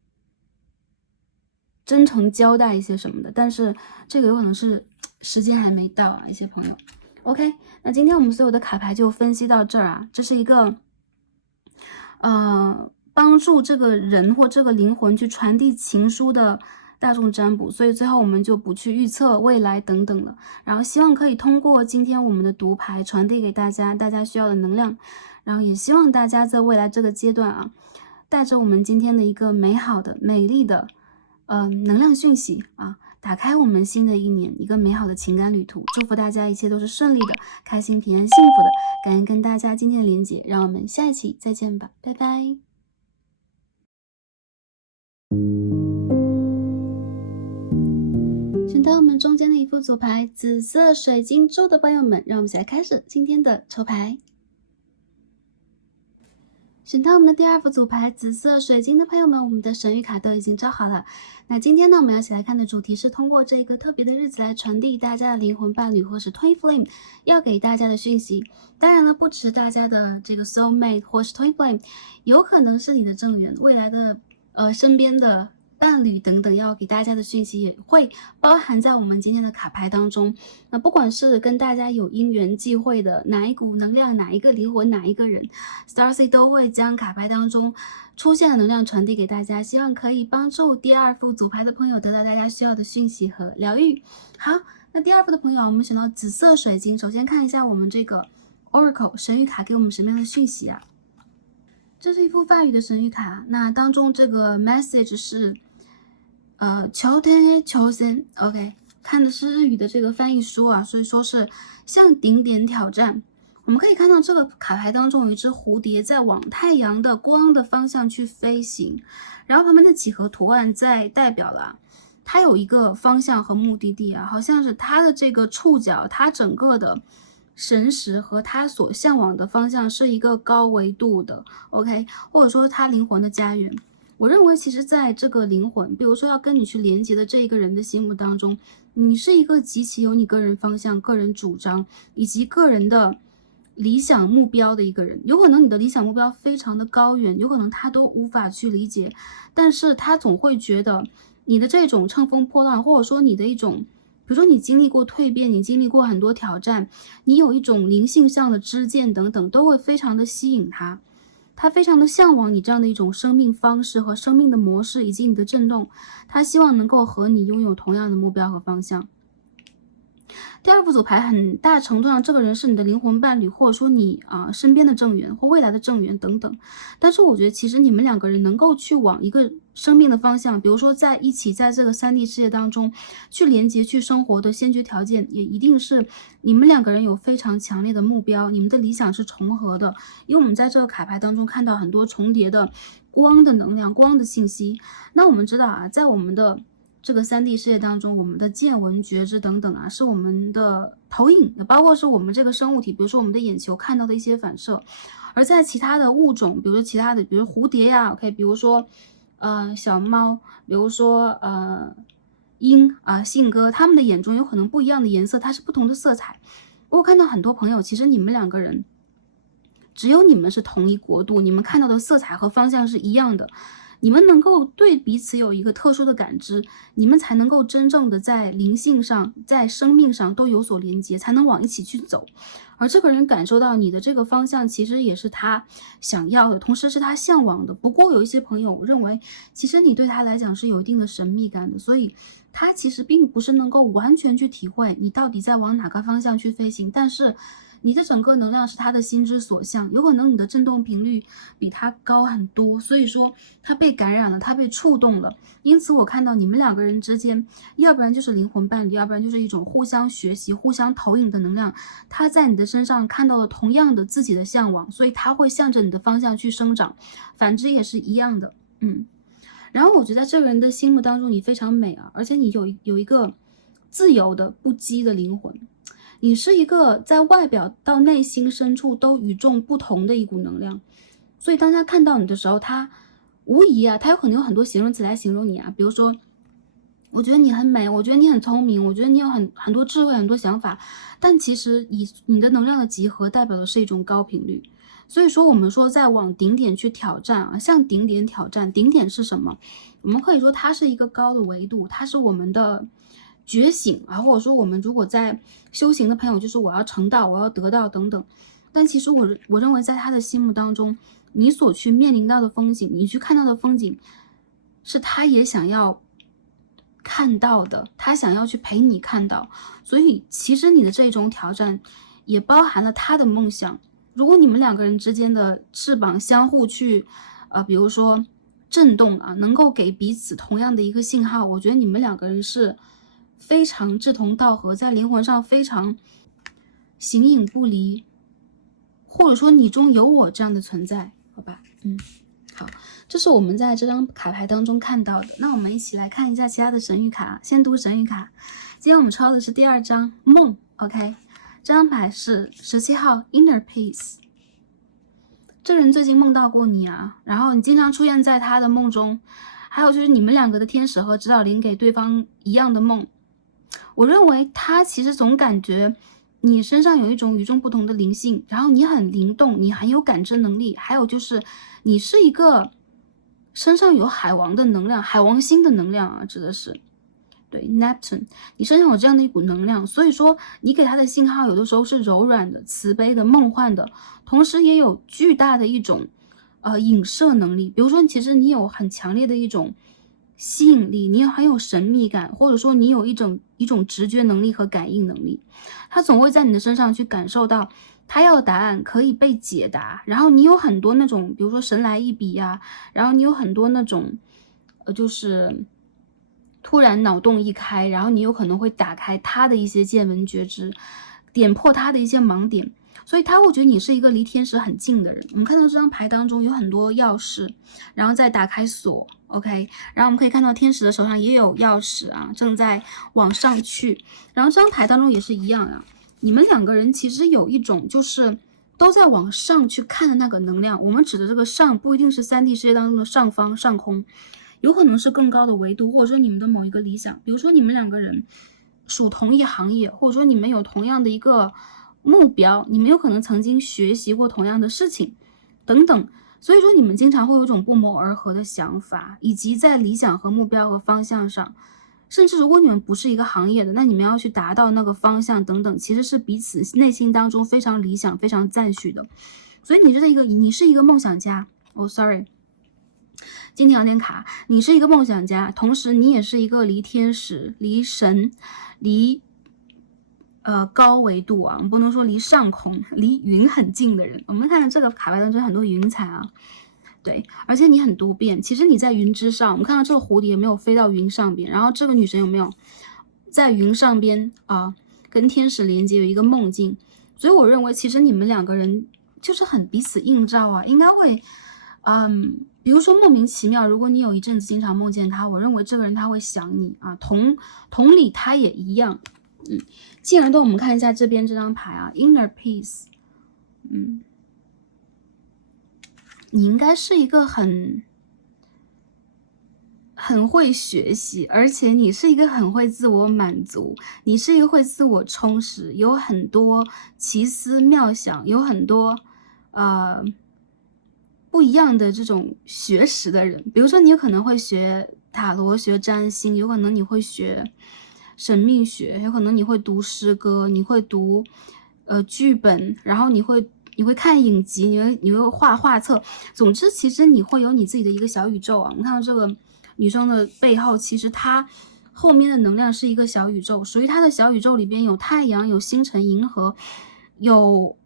真诚交代一些什么的，但是这个有可能是时间还没到啊，一些朋友。OK， 那今天我们所有的卡牌就分析到这儿啊，这是一个帮助这个人或这个灵魂去传递情书的大众占卜，所以最后我们就不去预测未来等等了，然后希望可以通过今天我们的读牌传递给大家需要的能量，然后也希望大家在未来这个阶段啊，带着我们今天的一个美好的美丽的能量讯息啊，打开我们新的一年一个美好的情感旅途，祝福大家一切都是顺利的，开心平安幸福的，感恩跟大家今天的连结，让我们下一期再见吧，拜拜。选到我们中间的一副组牌紫色水晶柱的朋友们，让我们一起来开始今天的抽牌。选到我们的第2副组牌紫色水晶的朋友们，我们的神谕卡都已经招好了。那今天呢，我们要一起来看的主题是通过这个特别的日子来传递大家的灵魂伴侣或是 Twin Flame 要给大家的讯息。当然了，不只是大家的这个 Soul Mate 或是 Twin Flame， 有可能是你的正缘，未来的身边的伴侣等等要给大家的讯息也会包含在我们今天的卡牌当中。那不管是跟大家有因缘际会的哪一股能量、哪一个灵魂、哪一个人， Starcy 都会将卡牌当中出现的能量传递给大家，希望可以帮助第2副组牌的朋友得到大家需要的讯息和疗愈。好，那第2副的朋友，我们选到紫色水晶，首先看一下我们这个 Oracle 神谕卡给我们什么样的讯息啊？这是一副法语的神谕卡，那当中这个 message 是求天求神 ，OK， 看的是日语的这个翻译书啊，所以说是向顶点挑战。我们可以看到这个卡牌当中有一只蝴蝶在往太阳的光的方向去飞行，然后旁边的几何图案在代表了它有一个方向和目的地啊，好像是它的这个触角，它整个的神识和它所向往的方向是一个高维度的 ，OK， 或者说它灵魂的家园。我认为其实在这个灵魂，比如说要跟你去连接的这一个人的心目当中，你是一个极其有你个人方向、个人主张以及个人的理想目标的一个人。有可能你的理想目标非常的高远，有可能他都无法去理解，但是他总会觉得你的这种乘风破浪，或者说你的一种，比如说你经历过蜕变，你经历过很多挑战，你有一种灵性上的知见等等，都会非常的吸引他。他非常的向往你这样的一种生命方式和生命的模式以及你的振动，他希望能够和你拥有同样的目标和方向。第2副组牌很大程度上，这个人是你的灵魂伴侣，或者说你身边的正缘或未来的正缘等等。但是我觉得其实你们2个人能够去往一个生命的方向，比如说在一起在这个3D 世界当中去连接去生活的先决条件，也一定是你们2个人有非常强烈的目标，你们的理想是重合的。因为我们在这个卡牌当中看到很多重叠的光的能量、光的信息。那我们知道啊，在我们的这个3D 世界当中，我们的见闻觉知等等啊，是我们的投影，也包括是我们这个生物体，比如说我们的眼球看到的一些反射。而在其他的物种，比如说其他的，比如蝴蝶呀 ，OK， 比如说小猫，比如说鹰啊、信鸽，它们的眼中有可能不一样的颜色，它是不同的色彩。我看到很多朋友，其实你们2个人，只有你们是同一国度，你们看到的色彩和方向是一样的。你们能够对彼此有一个特殊的感知，你们才能够真正的在灵性上、在生命上都有所连接，才能往一起去走。而这个人感受到你的这个方向，其实也是他想要的，同时是他向往的。不过有一些朋友认为，其实你对他来讲是有一定的神秘感的，所以他其实并不是能够完全去体会你到底在往哪个方向去飞行，但是你的整个能量是他的心之所向，有可能你的振动频率比他高很多，所以说他被感染了，他被触动了。因此我看到你们2个人之间，要不然就是灵魂伴侣，要不然就是一种互相学习、互相投影的能量。他在你的身上看到了同样的自己的向往，所以他会向着你的方向去生长，反之也是一样的。然后我觉得在这个人的心目当中，你非常美啊，而且你有一个自由的不羁的灵魂。你是一个在外表到内心深处都与众不同的一股能量，所以当他看到你的时候，他无疑啊，他有可能有很多形容词来形容你啊，比如说，我觉得你很美，我觉得你很聪明，我觉得你有很多智慧、很多想法，但其实你的能量的集合代表的是一种高频率。所以说，我们说在往顶点去挑战啊，向顶点挑战，顶点是什么？我们可以说它是一个高的维度，它是我们的觉醒啊，或者说我们如果在修行的朋友，就是我要成道，我要得到等等。但其实我认为在他的心目当中，你所去面临到的风景，你去看到的风景，是他也想要看到的，他想要去陪你看到。所以其实你的这种挑战也包含了他的梦想。如果你们2个人之间的翅膀相互去比如说震动啊，能够给彼此同样的一个信号，我觉得你们2个人是非常志同道合，在灵魂上非常形影不离，或者说你中有我这样的存在，好吧？好，这是我们在这张卡牌当中看到的。那我们一起来看一下其他的神谕卡，先读神谕卡。今天我们抽的是第2张梦 ，OK， 这张牌是17号 Inner Peace。这人最近梦到过你啊，然后你经常出现在他的梦中，还有就是你们两个的天使和指导灵给对方一样的梦。我认为他其实总感觉你身上有一种与众不同的灵性，然后你很灵动，你很有感知能力，还有就是你是一个身上有海王的能量，海王星的能量啊，指的是对 Neptune， 你身上有这样的一股能量，所以说你给他的信号有的时候是柔软的、慈悲的、梦幻的，同时也有巨大的一种影射能力。比如说，其实你有很强烈的一种吸引力，你也很有神秘感，或者说你有一种直觉能力和感应能力，他总会在你的身上去感受到他要的答案可以被解答，然后你有很多那种，比如说神来一笔呀，然后你有很多那种，就是突然脑洞一开，然后你有可能会打开他的一些见闻觉知，点破他的一些盲点，所以他会觉得你是一个离天使很近的人。我们看到这张牌当中有很多钥匙，然后再打开锁 ，OK， 然后我们可以看到天使的手上也有钥匙啊，正在往上去。然后这张牌当中也是一样啊，你们两个人其实有一种就是都在往上去看的那个能量。我们指的这个上不一定是3D 世界当中的上方、上空。有可能是更高的维度，或者说你们的某一个理想，比如说你们两个人属同一行业，或者说你们有同样的一个目标，你们有可能曾经学习过同样的事情等等，所以说你们经常会有一种不谋而合的想法，以及在理想和目标和方向上，甚至如果你们不是一个行业的，那你们要去达到那个方向等等，其实是彼此内心当中非常理想、非常赞许的。所以你是一个梦想家。sorry，今天有点卡，你是一个梦想家，同时你也是一个离天使、离神、离高维度啊，不能说离上空、离云很近的人。我们看到这个卡牌当中很多云彩啊，对，而且你很多变。其实你在云之上，我们看到这个蝴蝶没有飞到云上边，然后这个女神有没有在云上边啊，跟天使连接有一个梦境。所以我认为，其实你们两个人就是很彼此映照啊，应该会。比如说莫名其妙，如果你有一阵子经常梦见他，我认为这个人他会想你啊，同理他也一样。进而的我们看一下这边这张牌啊 ，Inner Peace，你应该是一个很会学习，而且你是一个很会自我满足，你是一个会自我充实，有很多奇思妙想，有很多不一样的这种学识的人。比如说你有可能会学塔罗、学占星，有可能你会学神秘学，有可能你会读诗歌，你会读剧本，然后你会看影集，你会画画册。总之其实你会有你自己的一个小宇宙啊。我们看到这个女生的背后，其实她后面的能量是一个小宇宙，属于她的小宇宙里边有太阳、有星辰、银河，有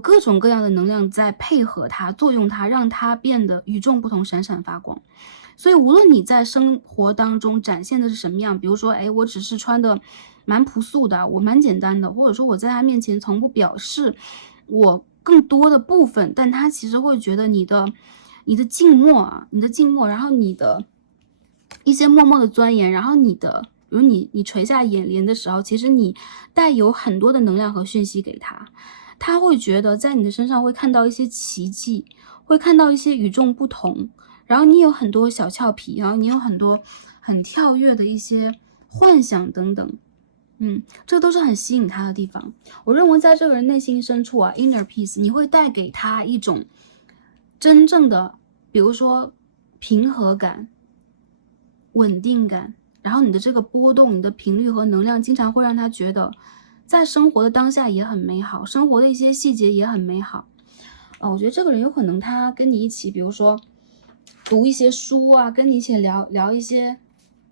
各种各样的能量在配合它、作用它，让它变得与众不同、闪闪发光。所以无论你在生活当中展现的是什么样，比如说我只是穿的蛮朴素的，我蛮简单的，或者说我在他面前从不表示我更多的部分，但他其实会觉得你的静默啊，你的静默，然后你的一些默默的钻研，然后比如你垂下眼帘的时候，其实你带有很多的能量和讯息给他，他会觉得在你的身上会看到一些奇迹，会看到一些与众不同，然后你有很多小俏皮，然后你有很多很跳跃的一些幻想等等，这都是很吸引他的地方。我认为在这个人内心深处啊 ，inner peace， 你会带给他一种真正的，比如说平和感、稳定感，然后你的这个波动、你的频率和能量，经常会让他觉得在生活的当下也很美好，生活的一些细节也很美好。我觉得这个人有可能他跟你一起，比如说读一些书啊，跟你一起聊一些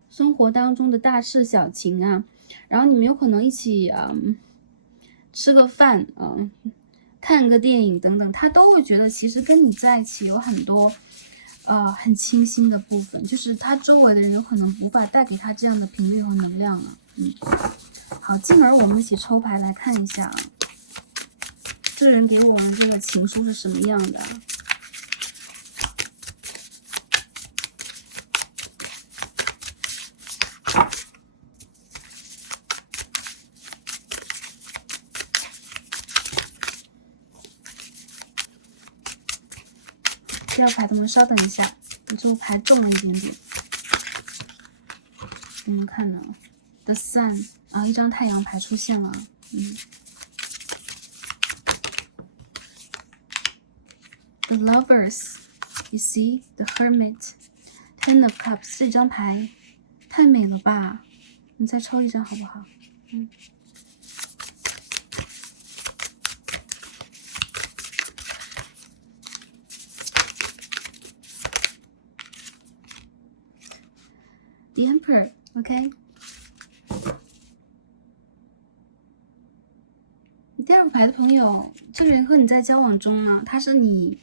生活当中的大事小情啊，然后你们有可能一起吃个饭看个电影等等，他都会觉得其实跟你在一起有很多很清新的部分，就是他周围的人有可能无法带给他这样的频率和能量了。好，进而我们一起抽牌来看一下这个人给我们这个情书是什么样的。第二排的朋友稍等一下，这副牌重了一点点。你们看到 The Sun 啊，一张太阳牌出现了。The Lovers, you see the Hermit, Ten of Cups 这张牌太美了吧？你再抽一张好不好？The Emperor, OK。第二副牌的朋友，这个人和你在交往中呢，他是你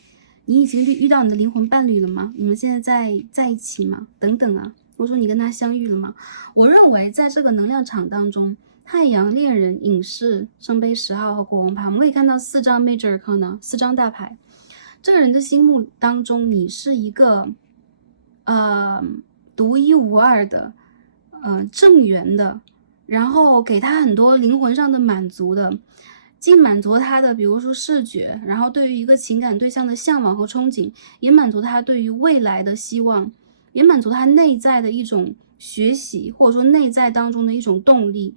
已经遇到你的灵魂伴侣了吗？你们现在在一起吗？等等啊，或者说你跟他相遇了吗？我认为在这个能量场当中，太阳、恋人、隐士、圣杯10号和国王牌，我们可以看到4张 Major Arcana， 4张大牌。这个人的心目当中，你是一个独一无二的正缘的，然后给他很多灵魂上的满足的，既满足他的比如说视觉，然后对于一个情感对象的向往和憧憬，也满足他对于未来的希望，也满足他内在的一种学习，或者说内在当中的一种动力。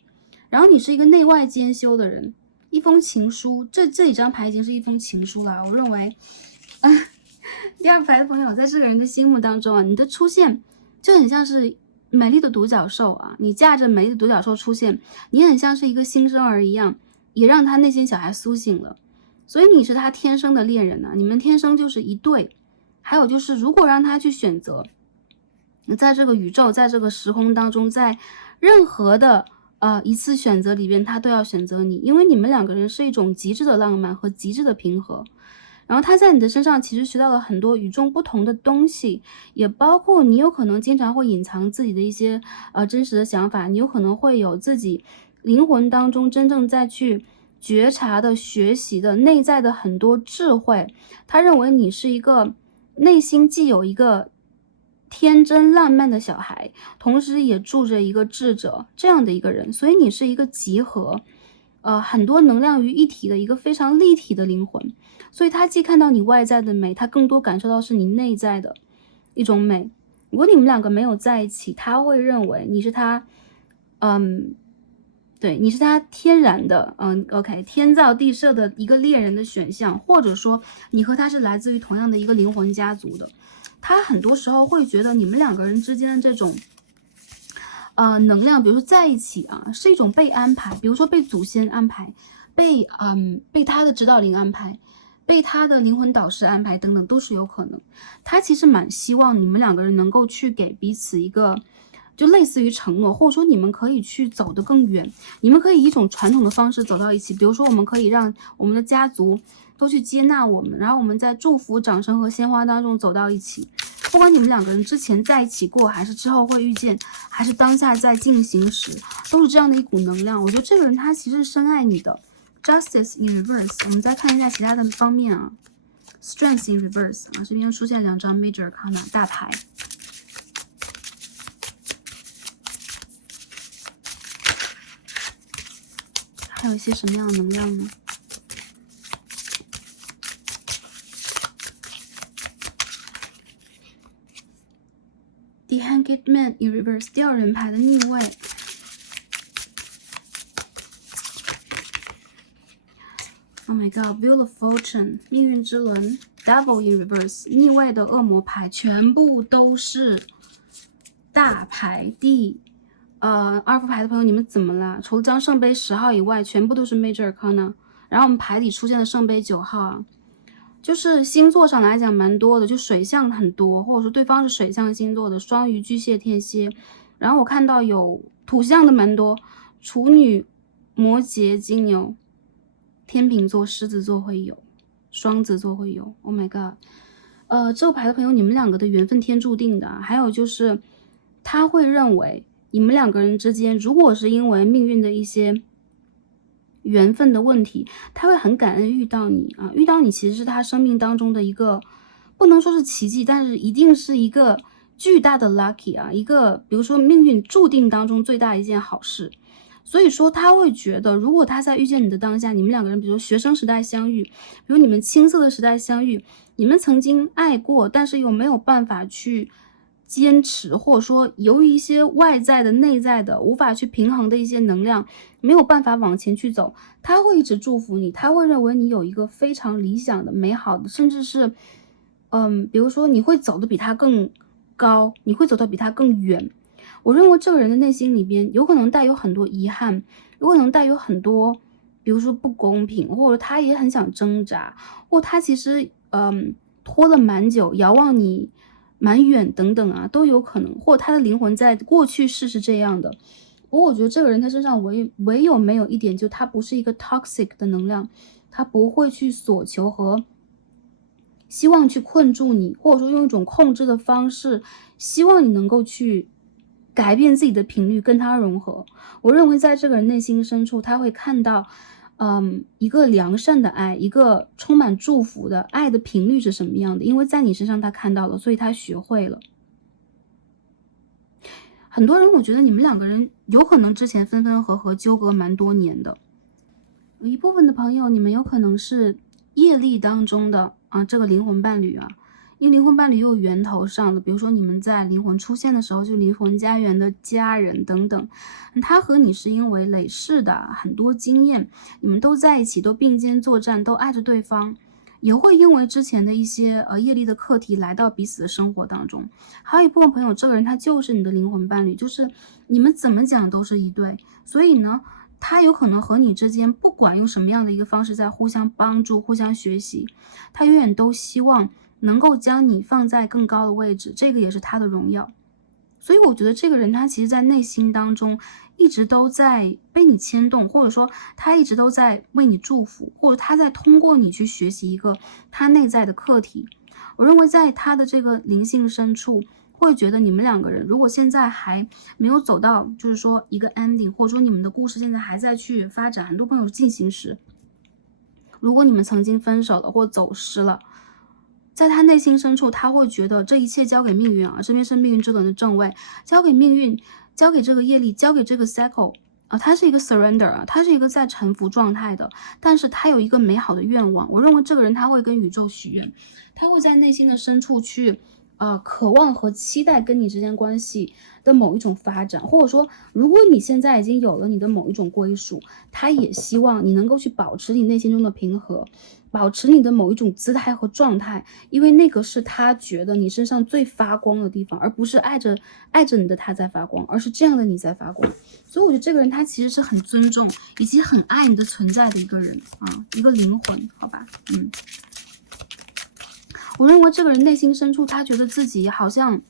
然后你是一个内外兼修的人，一封情书，这几张牌已经是一封情书了。我认为第二排的朋友在这个人的心目当中啊，你的出现就很像是美丽的独角兽啊，你驾着美丽的独角兽出现，你很像是一个新生儿一样，也让他内心小孩苏醒了。所以你是他天生的恋人啊，你们天生就是一对。还有就是如果让他去选择，在这个宇宙，在这个时空当中，在任何的一次选择里边，他都要选择你，因为你们两个人是一种极致的浪漫和极致的平和。然后他在你的身上其实学到了很多与众不同的东西，也包括你有可能经常会隐藏自己的一些真实的想法，你有可能会有自己灵魂当中真正在去觉察的学习的内在的很多智慧。他认为你是一个内心既有一个天真烂漫的小孩，同时也住着一个智者这样的一个人，所以你是一个集合很多能量于一体的一个非常立体的灵魂。所以他既看到你外在的美，他更多感受到是你内在的一种美。如果你们两个没有在一起，他会认为你是他对，你是他天然的OK 天造地设的一个恋人的选项，或者说你和他是来自于同样的一个灵魂家族的。他很多时候会觉得你们两个人之间的这种能量，比如说在一起啊，是一种被安排，比如说被祖先安排，被他的指导灵安排，被他的灵魂导师安排等等，都是有可能。他其实蛮希望你们两个人能够去给彼此一个就类似于承诺，或者说你们可以去走得更远，你们可以以一种传统的方式走到一起。比如说我们可以让我们的家族都去接纳我们，然后我们在祝福、掌声和鲜花当中走到一起。不管你们两个人之前在一起过，还是之后会遇见，还是当下在进行时，都是这样的一股能量。我觉得这个人他其实深爱你的。Justice in reverse， 我们再看一下其他的方面啊。Strength in reverse 啊，这边出现2张 Major Arcana 大牌。还有一些什么样的能量呢？The Hanged Man in reverse， 吊人牌的逆位。Oh my god, Wheel of Fortune 命运之轮 Devil in reverse 逆位的恶魔牌，全部都是大牌。2副牌的朋友，你们怎么了？除了张圣杯10号以外，全部都是 Major Arcana。然后我们牌底出现的圣杯9号啊，就是星座上来讲蛮多的，就水象很多，或者说对方是水象星座的，双鱼、巨蟹、天蝎。然后我看到有土象的蛮多，处女、摩羯、金牛。天秤座、狮子座会有，双子座会有。Oh my god，这个牌的朋友，你们两个的缘分天注定的。还有就是，他会认为你们两个人之间，如果是因为命运的一些缘分的问题，他会很感恩遇到你啊，遇到你其实是他生命当中的一个，不能说是奇迹，但是一定是一个巨大的 lucky 啊，一个比如说命运注定当中最大一件好事。所以说他会觉得，如果他在遇见你的当下，你们两个人比如说学生时代相遇，比如你们青涩的时代相遇，你们曾经爱过，但是又没有办法去坚持，或者说由于一些外在的、内在的无法去平衡的一些能量，没有办法往前去走，他会一直祝福你，他会认为你有一个非常理想的、美好的，甚至是比如说你会走得比他更高，你会走得比他更远。我认为这个人的内心里边有可能带有很多遗憾，有可能带有很多，比如说不公平，或者他也很想挣扎，或他其实拖了蛮久，遥望你蛮远等等啊，都有可能，或他的灵魂在过去世是这样的。不过我觉得这个人他身上唯有没有一点，就他不是一个 toxic 的能量，他不会去索求和希望去困住你，或者说用一种控制的方式，希望你能够去改变自己的频率，跟他融合。我认为在这个人内心深处，他会看到，一个良善的爱，一个充满祝福的爱的频率是什么样的。因为在你身上他看到了，所以他学会了。很多人，我觉得你们两个人有可能之前分分合合，纠葛蛮多年的。有一部分的朋友，你们有可能是业力当中的这个灵魂伴侣啊。因为灵魂伴侣有源头上的，比如说你们在灵魂出现的时候，就灵魂家园的家人等等，他和你是因为累世的很多经验，你们都在一起，都并肩作战，都爱着对方，也会因为之前的一些业力的课题来到彼此的生活当中。还有一部分朋友，这个人他就是你的灵魂伴侣，就是你们怎么讲都是一对，所以呢他有可能和你之间不管用什么样的一个方式在互相帮助、互相学习，他永远都希望能够将你放在更高的位置，这个也是他的荣耀。所以我觉得这个人他其实在内心当中一直都在被你牵动，或者说他一直都在为你祝福，或者他在通过你去学习一个他内在的课题。我认为在他的这个灵性深处，会觉得你们两个人如果现在还没有走到就是说一个 ending， 或者说你们的故事现在还在去发展，很多朋友是进行时，如果你们曾经分手了或走失了，在他内心深处他会觉得这一切交给命运啊，这边是命运之轮的正位，交给命运，交给这个业力，交给这个 cycle啊，他是一个 surrender 啊，他是一个在臣服状态的，但是他有一个美好的愿望。我认为这个人他会跟宇宙许愿，他会在内心的深处去渴望和期待跟你之间关系的某一种发展，或者说如果你现在已经有了你的某一种归属，他也希望你能够去保持你内心中的平和，保持你的某一种姿态和状态，因为那个是他觉得你身上最发光的地方，而不是爱着你的他在发光，而是这样的你在发光。所以我觉得这个人他其实是很尊重以及很爱你的存在的一个人啊，一个灵魂，好吧。我认为这个人内心深处他觉得自己好像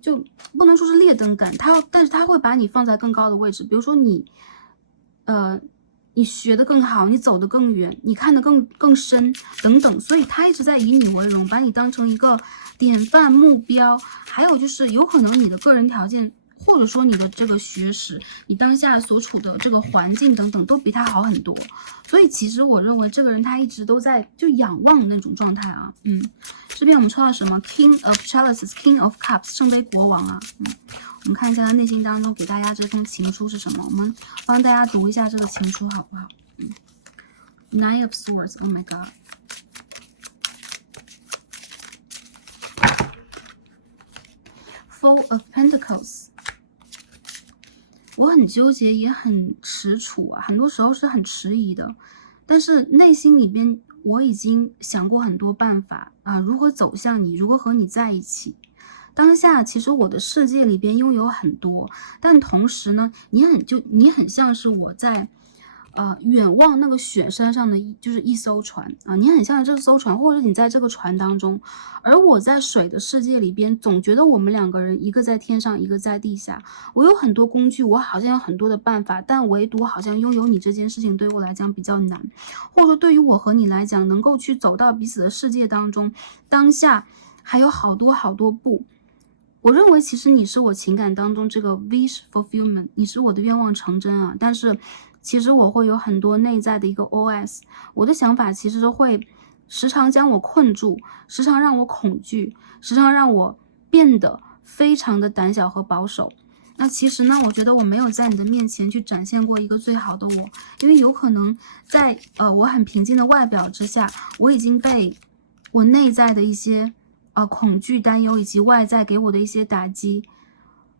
就不能说是劣等感，但是他会把你放在更高的位置，比如说你学得更好，你走得更远，你看得更深等等，所以他一直在以你为荣，把你当成一个典范目标。还有就是有可能你的个人条件，或者说你的这个学识，你当下所处的这个环境等等都比他好很多，所以其实我认为这个人他一直都在就仰望那种状态啊。这边我们抽到什么 King of Chalices King of Cups 圣杯国王啊。我们看一下他内心当中给大家这封情书是什么，我们帮大家读一下这个情书好不好？Nine of Swords Oh my god Four of Pentacles， 我很纠结也很踟蹰啊，很多时候是很迟疑的，但是内心里边我已经想过很多办法啊，如何走向你，如何和你在一起。当下其实我的世界里边拥有很多，但同时呢，你很像是我在远望那个雪山上的就是一艘船啊，你很像这艘船，或者你在这个船当中，而我在水的世界里边，总觉得我们两个人一个在天上，一个在地下。我有很多工具，我好像有很多的办法，但唯独好像拥有你这件事情对我来讲比较难，或者说对于我和你来讲，能够去走到彼此的世界当中，当下还有好多步。我认为其实你是我情感当中这个 wish fulfillment， 你是我的愿望成真啊，但是其实我会有很多内在的一个 OS， 我的想法其实会时常将我困住，时常让我恐惧，时常让我变得非常的胆小和保守。那其实呢，我觉得我没有在你的面前去展现过一个最好的我，因为有可能在我很平静的外表之下，我已经被我内在的一些恐惧、担忧以及外在给我的一些打击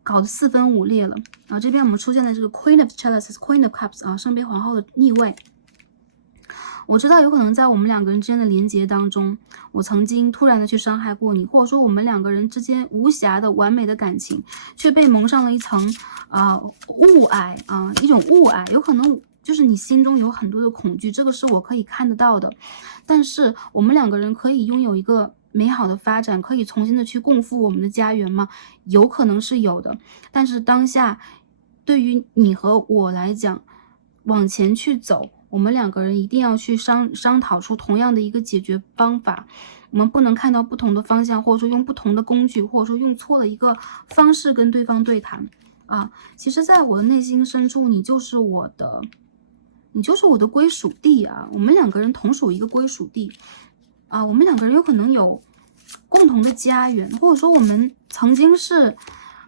搞得四分五裂了。这边我们出现的这个 Queen of Chalices、Queen of Cups 圣杯皇后的逆位。我知道有可能在我们两个人之间的连结当中，我曾经突然的去伤害过你，或者说我们两个人之间无瑕的完美的感情，却被蒙上了一层雾霭一种雾霭，有可能就是你心中有很多的恐惧，这个是我可以看得到的。但是我们两个人可以拥有一个美好的发展，可以重新的去共赴我们的家园吗？有可能是有的，但是当下对于你和我来讲，往前去走，我们两个人一定要去商讨出同样的一个解决方法。我们不能看到不同的方向，或者说用不同的工具，或者说用错了一个方式跟对方对谈其实在我的内心深处，你就是我的归属地我们两个人同属一个归属地我们两个人有可能有共同的家园，或者说我们曾经是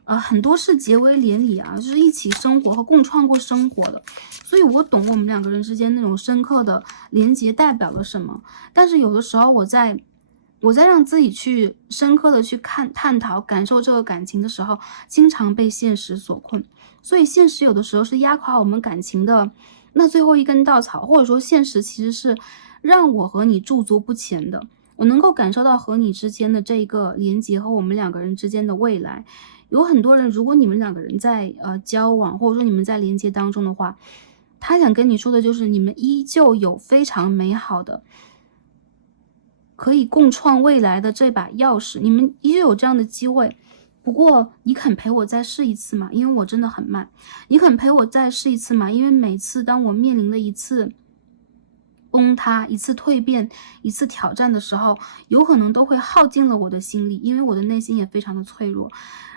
很多事结为连理就是一起生活和共创过生活的，所以我懂我们两个人之间那种深刻的连结代表了什么。但是有的时候我在让自己去深刻的去探讨感受这个感情的时候，经常被现实所困，所以现实有的时候是压垮我们感情的那最后一根稻草，或者说现实其实是让我和你驻足不前的。我能够感受到和你之间的这个连结和我们两个人之间的未来。有很多人，如果你们两个人在交往，或者说你们在连接当中的话，他想跟你说的就是你们依旧有非常美好的可以共创未来的这把钥匙，你们依旧有这样的机会。不过你肯陪我再试一次吗？因为我真的很慢。你肯陪我再试一次吗？因为每次当我面临的一次崩塌、一次蜕变、一次挑战的时候，有可能都会耗尽了我的心力，因为我的内心也非常的脆弱。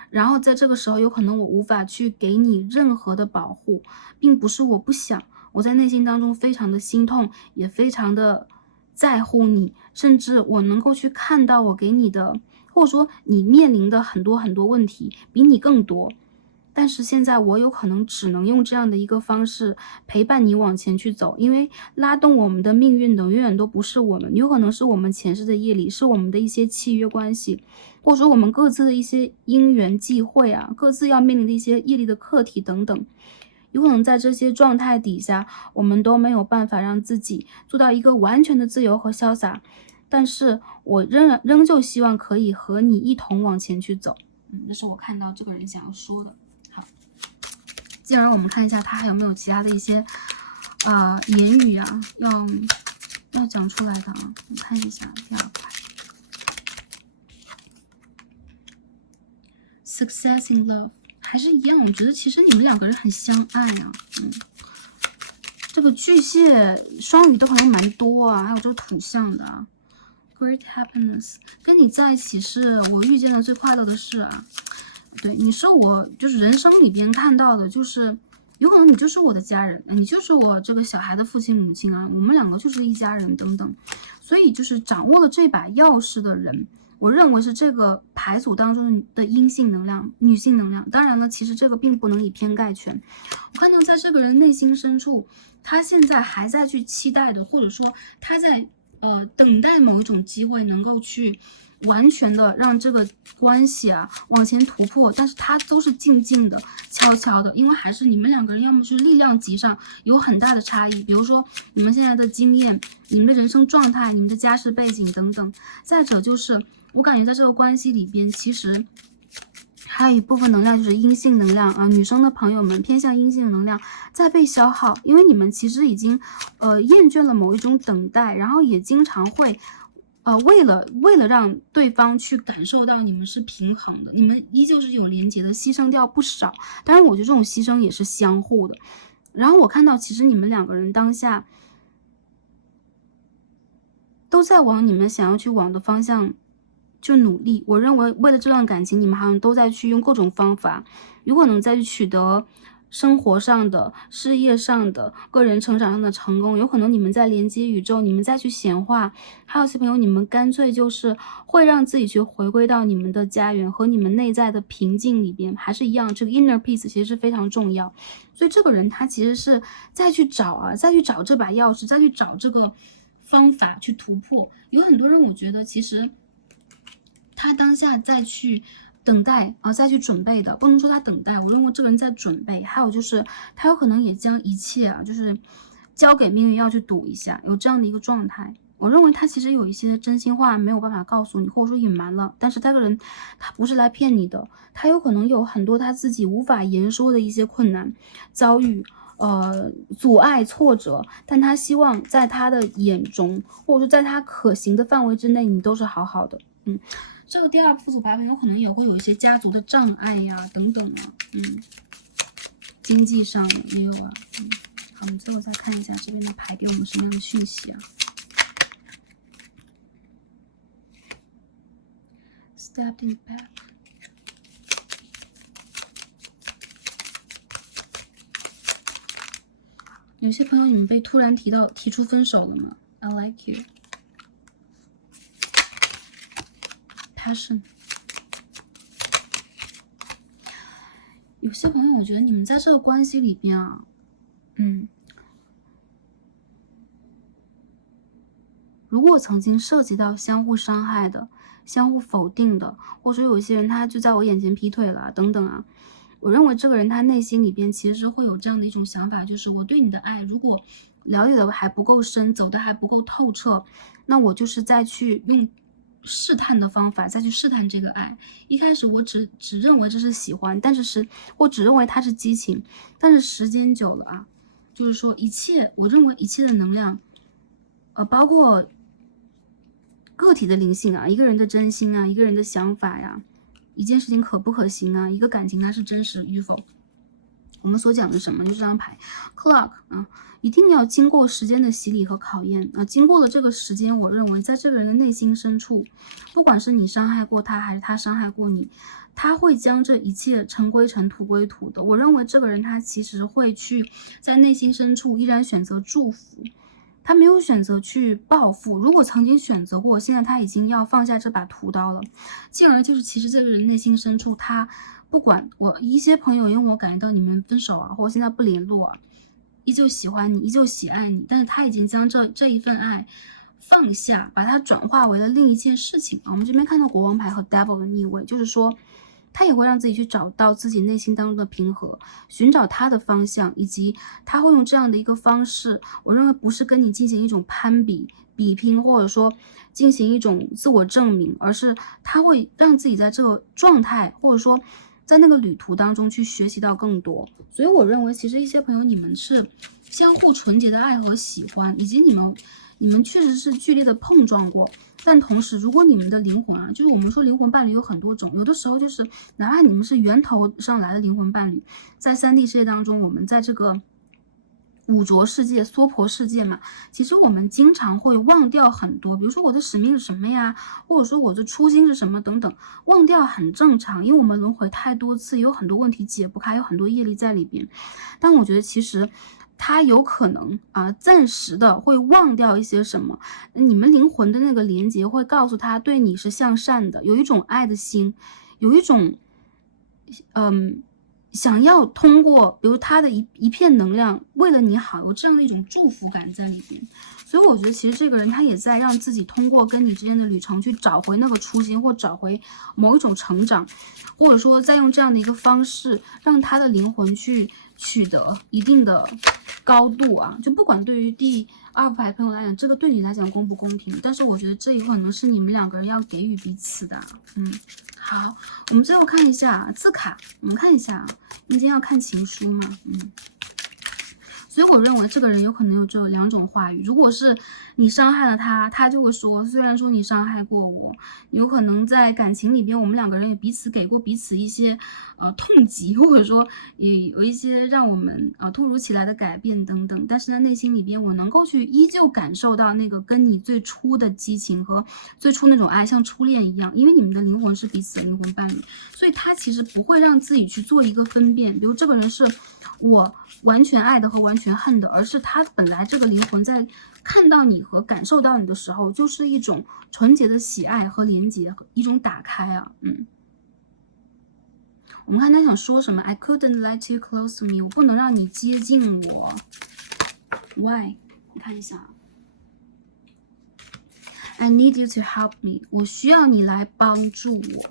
然后在这个时候，有可能我无法去给你任何的保护，并不是我不想，我在内心当中非常的心痛，也非常的在乎你，甚至我能够去看到我给你的，或者说你面临的很多很多问题比你更多。但是现在我有可能只能用这样的一个方式陪伴你往前去走，因为拉动我们的命运的永远都不是我们，有可能是我们前世的业力，是我们的一些契约关系，或者说我们各自的一些因缘际会各自要面临的一些业力的课题等等。有可能在这些状态底下，我们都没有办法让自己做到一个完全的自由和潇洒，但是我仍旧希望可以和你一同往前去走。这是我看到这个人想要说的。好，进而我们看一下他还有没有其他的一些言语要讲出来的我看一下第二块 Success in love 还是一样，我觉得其实你们两个人很相爱这个巨蟹双鱼的朋友蛮多还有这个土象的Great happiness 跟你在一起是我遇见的最快乐的事对，你是我就是人生里边看到的，就是有可能你就是我的家人，你就是我这个小孩的父亲母亲我们两个就是一家人等等。所以就是掌握了这把钥匙的人，我认为是这个牌组当中的阴性能量、女性能量。当然了，其实这个并不能以偏概全。我看到在这个人内心深处，他现在还在去期待的，或者说他在等待某一种机会，能够去完全的让这个关系往前突破，但是他都是静静的、悄悄的，因为还是你们两个人要么是力量级上有很大的差异，比如说你们现在的经验、你们的人生状态、你们的家世背景等等。再者就是我感觉在这个关系里边，其实还有一部分能量就是阴性能量女生的朋友们偏向阴性能量在被消耗，因为你们其实已经厌倦了某一种等待，然后也经常会为了让对方去感受到你们是平衡的，你们依旧是有连结的，牺牲掉不少。当然我觉得这种牺牲也是相互的。然后我看到其实你们两个人当下都在往你们想要去往的方向就努力。我认为为了这段感情，你们好像都在去用各种方法，有可能再去取得生活上的、事业上的、个人成长上的成功，有可能你们在连接宇宙，你们再去显化，还有些朋友，你们干脆就是会让自己去回归到你们的家园和你们内在的平静里边，还是一样，这个 inner peace 其实是非常重要。所以这个人他其实是再去找这把钥匙，再去找这个方法去突破。有很多人，我觉得其实他当下再去等待再去准备的，不能说他等待，我认为这个人在准备。还有就是他有可能也将一切就是交给命运，要去赌一下，有这样的一个状态。我认为他其实有一些真心话没有办法告诉你，或者说隐瞒了，但是这个人他不是来骗你的，他有可能有很多他自己无法言说的一些困难遭遇。阻碍、挫折，但他希望在他的眼中，或者说在他可行的范围之内，你都是好好的。这个第二副组牌有可能也会有一些家族的障碍呀，等等啊，经济上也有啊，好，我们最后再看一下这边的牌给我们什么样的讯息啊 ？Stepping back。有些朋友，你们被突然提出分手了吗 ？I like you。Passion。有些朋友，我觉得你们在这个关系里边啊，如果曾经涉及到相互伤害的、相互否定的，或者有一些人他就在我眼前劈腿了等等啊。我认为这个人他内心里边其实是会有这样的一种想法，就是我对你的爱如果了解的还不够深，走的还不够透彻，那我就是再去用试探的方法再去试探这个爱。一开始我只认为这是喜欢，但是我只认为它是激情，但是时间久了啊，就是说我认为一切的能量，包括个体的灵性啊，一个人的真心啊，一个人的想法呀。一件事情可不可行啊？一个感情它是真实与否？我们所讲的什么？就是这张牌 ，clock 啊，一定要经过时间的洗礼和考验啊。经过了这个时间，我认为在这个人的内心深处，不管是你伤害过他，还是他伤害过你，他会将这一切尘归尘，土归土的。我认为这个人他其实会去在内心深处依然选择祝福。他没有选择去报复，如果曾经选择过，现在他已经要放下这把屠刀了。进而就是，其实这个人内心深处，他不管我一些朋友，因为我感觉到你们分手啊，或者现在不联络啊，依旧喜欢你，依旧喜爱你，但是他已经将这一份爱放下，把它转化为了另一件事情啊。我们这边看到国王牌和 Devil 的逆位，就是说。他也会让自己去找到自己内心当中的平和，寻找他的方向，以及他会用这样的一个方式，我认为不是跟你进行一种攀比、比拼，或者说进行一种自我证明，而是他会让自己在这个状态，或者说在那个旅途当中去学习到更多。所以我认为，其实一些朋友你们是相互纯洁的爱和喜欢，以及你们确实是剧烈的碰撞过。但同时，如果你们的灵魂啊，就是我们说灵魂伴侣有很多种，有的时候就是哪怕你们是源头上来的灵魂伴侣，在3D 世界当中，我们在这个五浊世界、娑婆世界嘛，其实我们经常会忘掉很多，比如说我的使命是什么呀，或者说我的初心是什么等等，忘掉很正常，因为我们轮回太多次，有很多问题解不开，有很多业力在里边。但我觉得其实他有可能暂时的会忘掉一些什么，你们灵魂的那个连接会告诉他对你是向善的，有一种爱的心，有一种想要通过比如他的一片能量为了你好，有这样的一种祝福感在里边。所以我觉得其实这个人他也在让自己通过跟你之间的旅程去找回那个初心，或找回某一种成长，或者说再用这样的一个方式让他的灵魂去取得一定的高度啊。就不管对于第2副牌朋友来讲，这个对你来讲公不公平，但是我觉得这有可能是你们2个人要给予彼此的。好，我们最后看一下字卡，我们看一下今天要看情书嘛。所以我认为这个人有可能有这两种话语。如果是你伤害了他，他就会说，虽然说你伤害过我，有可能在感情里边我们两个人也彼此给过彼此一些痛击，或者说也有一些让我们突如其来的改变等等，但是在内心里边我能够去依旧感受到那个跟你最初的激情和最初那种爱，像初恋一样，因为你们的灵魂是彼此的灵魂伴侣，所以他其实不会让自己去做一个分辨，比如这个人是我完全爱的和完全恨的，而是他本来这个灵魂在看到你和感受到你的时候，就是一种纯洁的喜爱和连结，一种打开啊。我们看他想说什么 ，I couldn't let you close to me， 我不能让你接近我 ，Why？ 你看一下，I need you to help me， 我需要你来帮助我。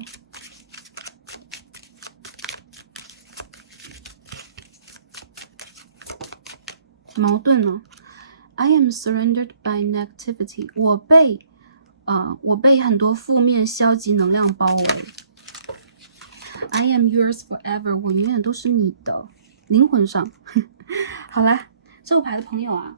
矛盾呢 ？I am surrendered by negativity， 我被很多负面消极能量包围。I am yours forever， 我永远都是你的，灵魂上。好啦，这个牌的朋友啊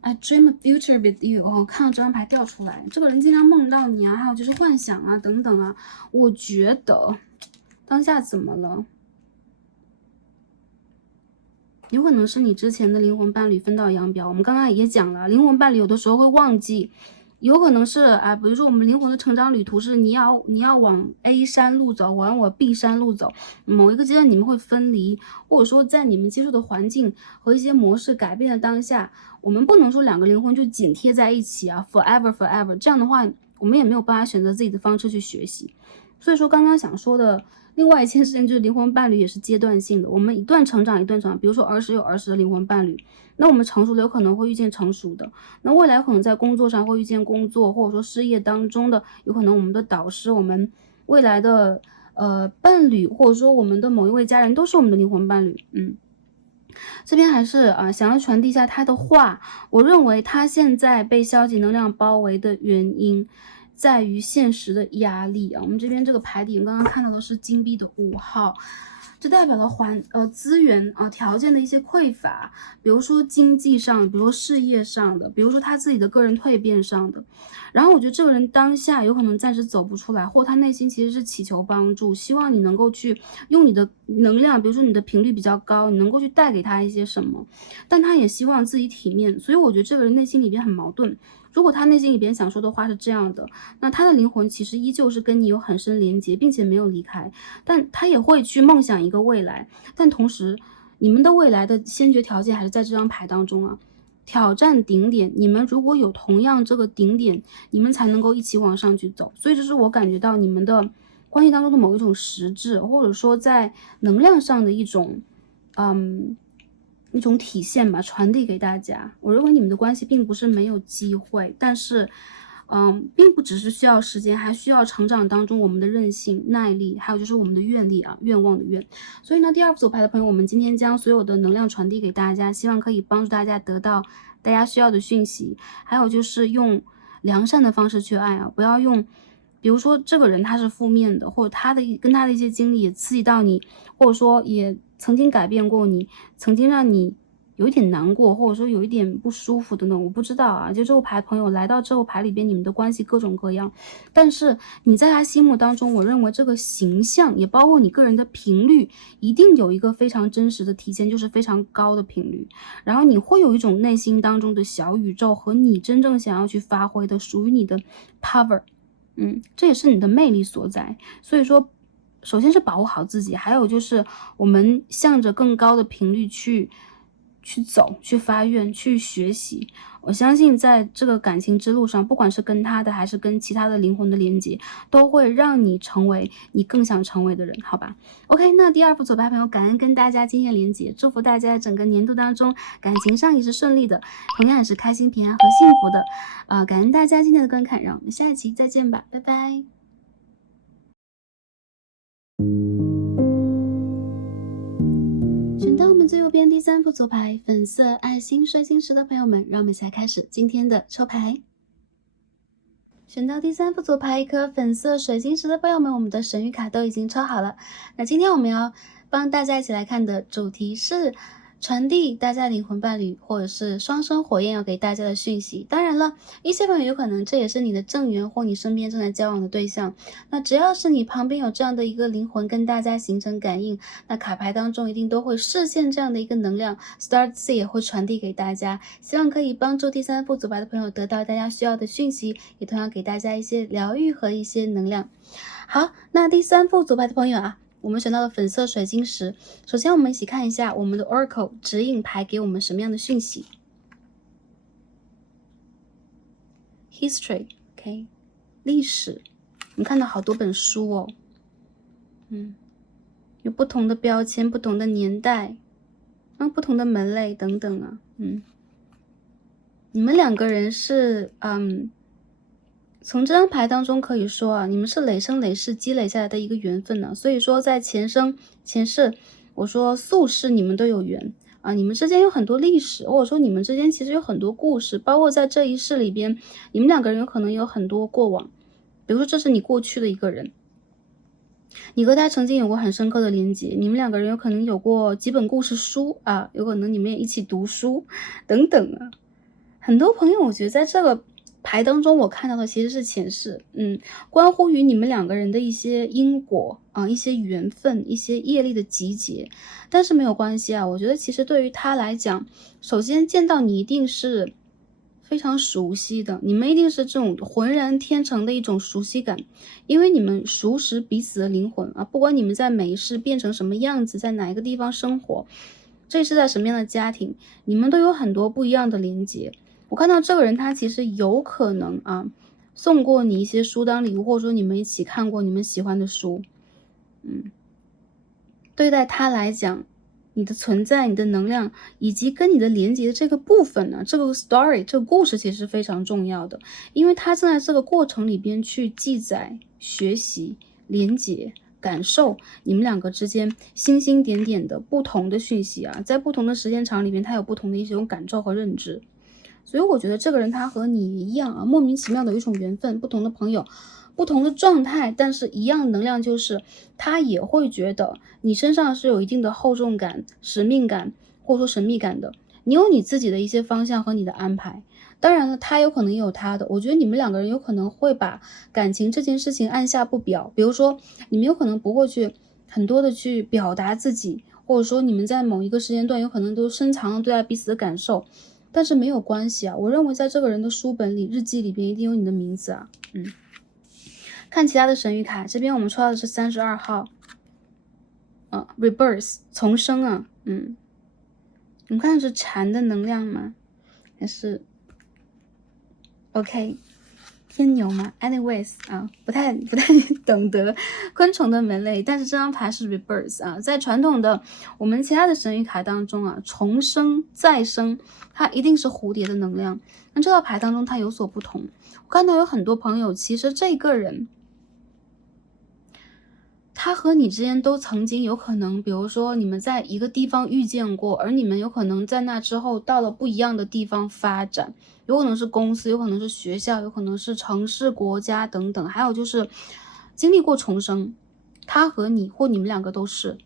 ，I dream a future with you。哦，看到这张牌掉出来，这个人经常梦到你啊，还有就是幻想啊等等啊。我觉得当下怎么了？有可能是你之前的灵魂伴侣分道扬镳。我们刚刚也讲了，灵魂伴侣有的时候会忘记。有可能是比如说我们灵魂的成长旅途是你要往 A 山路走，我往 B 山路走，某一个阶段你们会分离，或者说在你们接触的环境和一些模式改变的当下，我们不能说两个灵魂就紧贴在一起啊 ，forever， 这样的话我们也没有办法选择自己的方式去学习。所以说刚刚想说的另外一件事情就是灵魂伴侣也是阶段性的，我们一段成长一段成长，比如说儿时有儿时的灵魂伴侣，那我们成熟了有可能会遇见成熟的，那未来可能在工作上会遇见工作，或者说事业当中的有可能我们的导师，我们未来的伴侣，或者说我们的某一位家人都是我们的灵魂伴侣。这边还是想要传递一下他的话，我认为他现在被消极能量包围的原因在于现实的压力啊。我们这边这个牌底刚刚看到的是金币的5号，这代表了资源条件的一些匮乏，比如说经济上，比如说事业上的，比如说他自己的个人蜕变上的。然后我觉得这个人当下有可能暂时走不出来，或他内心其实是祈求帮助，希望你能够去用你的能量，比如说你的频率比较高，你能够去带给他一些什么，但他也希望自己体面，所以我觉得这个人内心里边很矛盾。如果他内心里边想说的话是这样的，那他的灵魂其实依旧是跟你有很深连结，并且没有离开，但他也会去梦想一个未来，但同时你们的未来的先决条件还是在这张牌当中啊。挑战顶点，你们如果有同样这个顶点，你们才能够一起往上去走。所以这是我感觉到你们的关系当中的某一种实质，或者说在能量上的一种体现吧，传递给大家。我认为你们的关系并不是没有机会，但是并不只是需要时间，还需要成长当中我们的韧性、耐力，还有就是我们的愿力啊，愿望的愿。所以呢，第二副组牌的朋友，我们今天将所有的能量传递给大家，希望可以帮助大家得到大家需要的讯息。还有就是用良善的方式去爱啊，不要用，比如说这个人他是负面的，或者跟他的一些经历也刺激到你，或者说也曾经改变过你，曾经让你有一点难过，或者说有一点不舒服的呢，我不知道啊。就这个牌朋友来到这个牌里边，你们的关系各种各样，但是你在他心目当中，我认为这个形象也包括你个人的频率，一定有一个非常真实的体现，就是非常高的频率。然后你会有一种内心当中的小宇宙和你真正想要去发挥的属于你的 power，这也是你的魅力所在。所以说，首先是保护好自己，还有就是我们向着更高的频率去走，去发愿，去学习。我相信在这个感情之路上，不管是跟他的还是跟其他的灵魂的连接，都会让你成为你更想成为的人，好吧 ？OK， 那第二副左牌朋友，感恩跟大家今天连接，祝福大家整个年度当中感情上也是顺利的，同样也是开心、平安和幸福的。感恩大家今天的观看，让我们下一期再见吧，拜拜。选到我们最右边第3副左牌粉色爱心水晶石的朋友们，让我们一起来开始今天的抽牌。选到第3副组牌一颗粉色水晶石的朋友们，我们的神谕卡都已经抽好了。那今天我们要帮大家一起来看的主题是传递大家灵魂伴侣或者是双生火焰要给大家的讯息。当然了，一些朋友有可能这也是你的正缘或你身边正在交往的对象。那只要是你旁边有这样的一个灵魂跟大家形成感应，那卡牌当中一定都会视线这样的一个能量 Star C 也会传递给大家，希望可以帮助第3副组牌的朋友得到大家需要的讯息，也同样给大家一些疗愈和一些能量。好，那第3副组牌的朋友啊，我们选到了粉色水晶石。首先我们一起看一下我们的 Oracle 指引牌给我们什么样的讯息。 History OK 历史，我们看到好多本书哦，有不同的标签，不同的年代，不同的门类等等啊。你们2个人是从这张牌当中可以说啊，你们是累生累世积累下来的一个缘分呢。所以说在前生前世，我说宿世你们都有缘啊，你们之间有很多历史，或者说你们之间其实有很多故事，包括在这一世里边，你们2个人有可能有很多过往。比如说这是你过去的一个人，你和他曾经有过很深刻的连结，你们2个人有可能有过几本故事书啊，有可能你们也一起读书等等啊。很多朋友我觉得在这个牌当中我看到的其实是前世，关乎于你们2个人的一些因果啊，一些缘分，一些业力的集结。但是没有关系啊，我觉得其实对于他来讲，首先见到你一定是非常熟悉的，你们一定是这种浑然天成的一种熟悉感，因为你们熟识彼此的灵魂啊，不管你们在每一世变成什么样子，在哪一个地方生活，这是在什么样的家庭，你们都有很多不一样的连接。我看到这个人他其实有可能啊送过你一些书当礼物，或者说你们一起看过你们喜欢的书。对待他来讲，你的存在，你的能量以及跟你的连接的这个部分呢，这个 story 这个故事其实是非常重要的，因为他正在这个过程里边去记载、学习、连接、感受你们2个之间星星点点的不同的讯息啊，在不同的时间长里边，他有不同的一种感受和认知。所以我觉得这个人他和你一样啊，莫名其妙的有一种缘分，不同的朋友，不同的状态，但是一样的能量，就是他也会觉得你身上是有一定的厚重感、使命感或者说神秘感的，你有你自己的一些方向和你的安排。当然了，他有可能也有他的，我觉得你们2个人有可能会把感情这件事情按下不表，比如说你们有可能不会去很多的去表达自己，或者说你们在某一个时间段有可能都深藏了对待彼此的感受，但是没有关系啊，我认为在这个人的书本里、日记里边一定有你的名字啊。看其他的神谕卡，这边我们抽到的是32号，Rebirth 重生啊。你们看的是蝉的能量吗？还是 OK 天牛吗 ？Anyways 啊，不太懂得昆虫的门类，但是这张牌是 Rebirth 啊，在传统的我们其他的神谕卡当中啊，重生再生，它一定是蝴蝶的能量。那这套牌当中它有所不同，我看到有很多朋友，其实这个人他和你之间都曾经有可能，比如说你们在一个地方遇见过，而你们有可能在那之后到了不一样的地方发展，有可能是公司，有可能是学校，有可能是城市、国家等等，还有就是经历过重生，他和你或你们2个都是。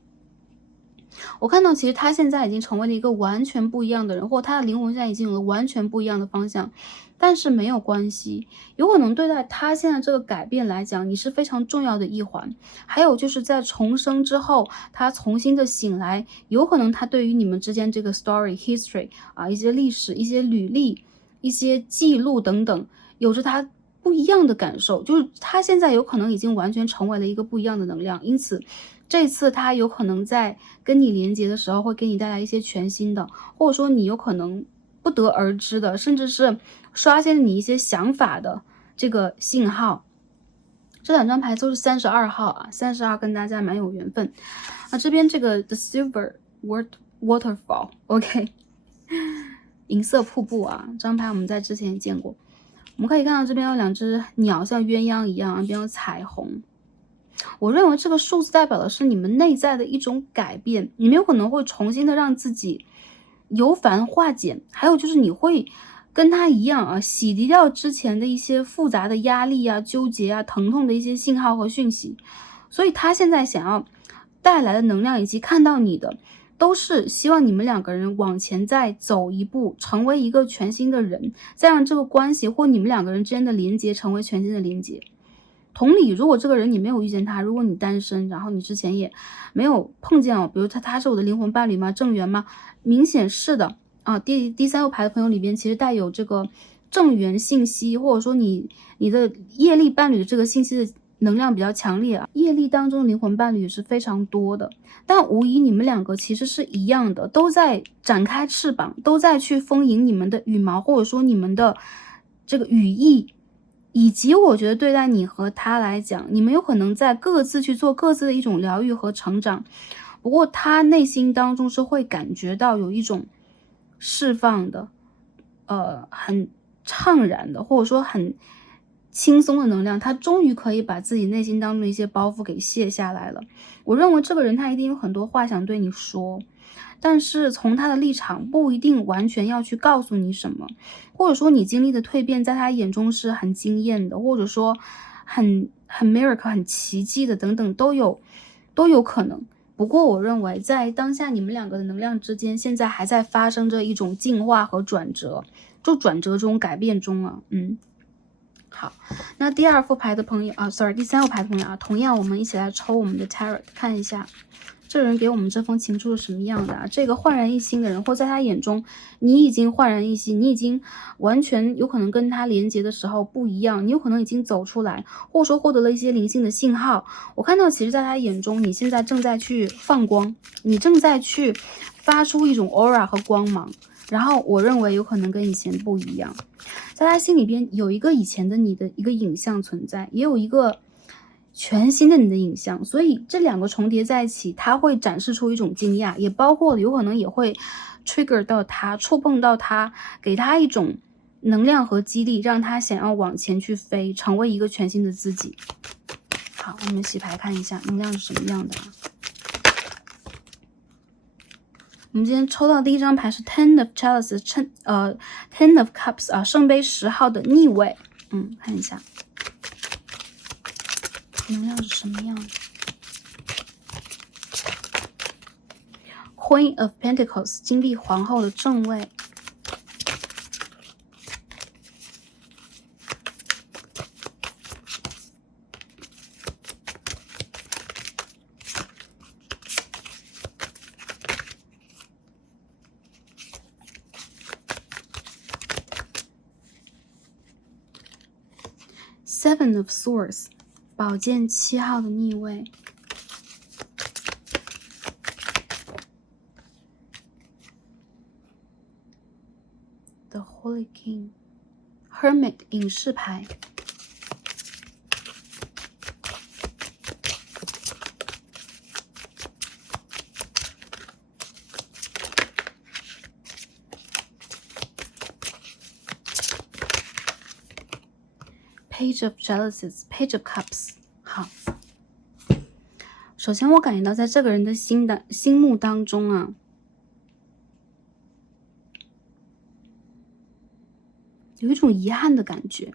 我看到其实他现在已经成为了一个完全不一样的人，或他的灵魂现在已经有了完全不一样的方向，但是没有关系，有可能对待他现在这个改变来讲，你是非常重要的一环。还有就是在重生之后，他重新的醒来，有可能他对于你们之间这个 story history 啊，一些历史、一些履历、一些记录等等，有着他不一样的感受，就是他现在有可能已经完全成为了一个不一样的能量，因此这次他有可能在跟你连接的时候会给你带来一些全新的，或者说你有可能不得而知的，甚至是刷新你一些想法的这个信号。这2张牌都是32号啊，32跟大家蛮有缘分啊。这边这个 The Silver Waterfall OK 银色瀑布啊，这张牌我们在之前也见过。我们可以看到这边有2只鸟像鸳鸯一样，这边有彩虹。我认为这个数字代表的是你们内在的一种改变，你们有可能会重新的让自己由繁化简，还有就是你会跟他一样啊，洗涤掉之前的一些复杂的压力啊、纠结啊、疼痛的一些信号和讯息。所以他现在想要带来的能量以及看到你的，都是希望你们两个人往前再走一步，成为一个全新的人，再让这个关系或你们两个人之间的连接成为全新的连接。同理，如果这个人你没有遇见他，如果你单身，然后你之前也没有碰见比如他是我的灵魂伴侣吗？正缘吗？明显是的啊。第三个牌的朋友里边其实带有这个正缘信息，或者说你的业力伴侣的这个信息的能量比较强烈啊。业力当中灵魂伴侣是非常多的，但无疑你们两个其实是一样的，都在展开翅膀，都在去丰盈你们的羽毛，或者说你们的这个羽翼。以及我觉得对待你和他来讲，你们有可能在各自去做各自的一种疗愈和成长，不过他内心当中是会感觉到有一种释放的很怅然的，或者说很轻松的能量，他终于可以把自己内心当中的一些包袱给卸下来了。我认为这个人他一定有很多话想对你说，但是从他的立场不一定完全要去告诉你什么，或者说你经历的蜕变在他眼中是很惊艳的，或者说很 miracle 很奇迹的等等都有可能。不过我认为在当下你们两个的能量之间现在还在发生着一种进化和转折，就转折中改变中啊。好，那第二副牌的朋友第三副牌的朋友啊，同样我们一起来抽我们的 tarot 看一下这人给我们这封情书是什么样的啊？这个焕然一新的人，或在他眼中你已经焕然一新，你已经完全有可能跟他连接的时候不一样，你有可能已经走出来，或者说获得了一些灵性的信号。我看到其实在他眼中你现在正在去放光，你正在去发出一种 aura 和光芒，然后我认为有可能跟以前不一样。在他心里边有一个以前的你的一个影像存在，也有一个全新的你的影像，所以这两个重叠在一起，它会展示出一种惊讶，也包括有可能也会 trigger 到他，触碰到他，给他一种能量和激励，让他想要往前去飞，成为一个全新的自己。好，我们洗牌看一下能量是什么样的啊？我们今天抽到的第一张牌是 Ten of Chalices，Ten of Cups 啊，圣杯10号的逆位。看一下能量是什么样的。Queen of Pentacles 金币皇后的正位。Seven of Swords 宝剑7号的逆位。The Holy King Hermit 隐士牌。Page of Chalices Page of Cups。 好，首先我感觉到在这个人的心目当中啊，有一种遗憾的感觉，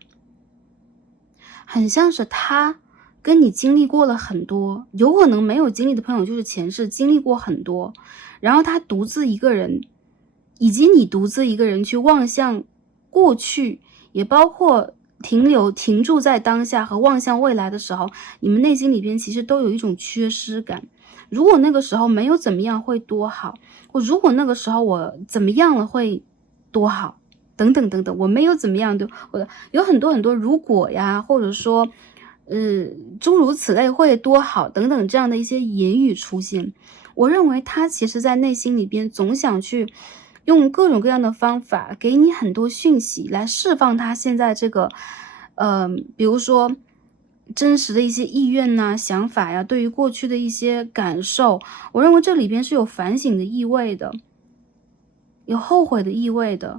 很像是他跟你经历过了很多，有可能没有经历的朋友就是前世经历过很多，然后他独自一个人，以及你独自一个人去望向过去，也包括停驻在当下和望向未来的时候，你们内心里边其实都有一种缺失感。如果那个时候没有怎么样会多好，或如果那个时候我怎么样了会多好，等等等等，我没有怎么样的，有很多很多如果呀，或者说诸如此类会多好等等这样的一些言语出现。我认为他其实在内心里边总想去用各种各样的方法给你很多讯息来释放他现在这个比如说真实的一些意愿呐、想法呀，对于过去的一些感受，我认为这里边是有反省的意味的，有后悔的意味的，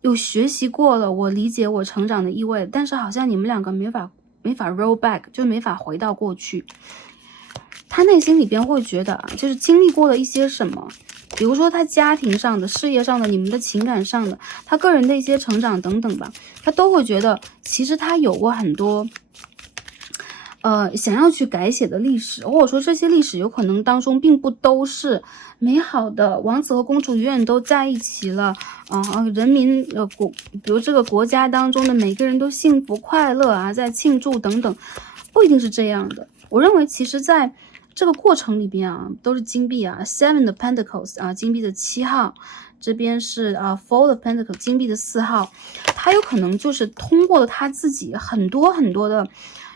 有学习过了我理解我成长的意味，但是好像你们两个没法 roll back， 就没法回到过去。他内心里边会觉得就是经历过了一些什么，比如说他家庭上的、事业上的、你们的情感上的、他个人的一些成长等等吧，他都会觉得其实他有过很多想要去改写的历史，或者说这些历史有可能当中并不都是美好的，王子和公主永远都在一起了，人民比如这个国家当中的每个人都幸福快乐啊，在庆祝等等，不一定是这样的。我认为其实在这个过程里边啊，都是金币啊 ，Seven of Pentacles 啊，金币的7号，这边是Four of Pentacles 金币的4号，他有可能就是通过了他自己很多很多的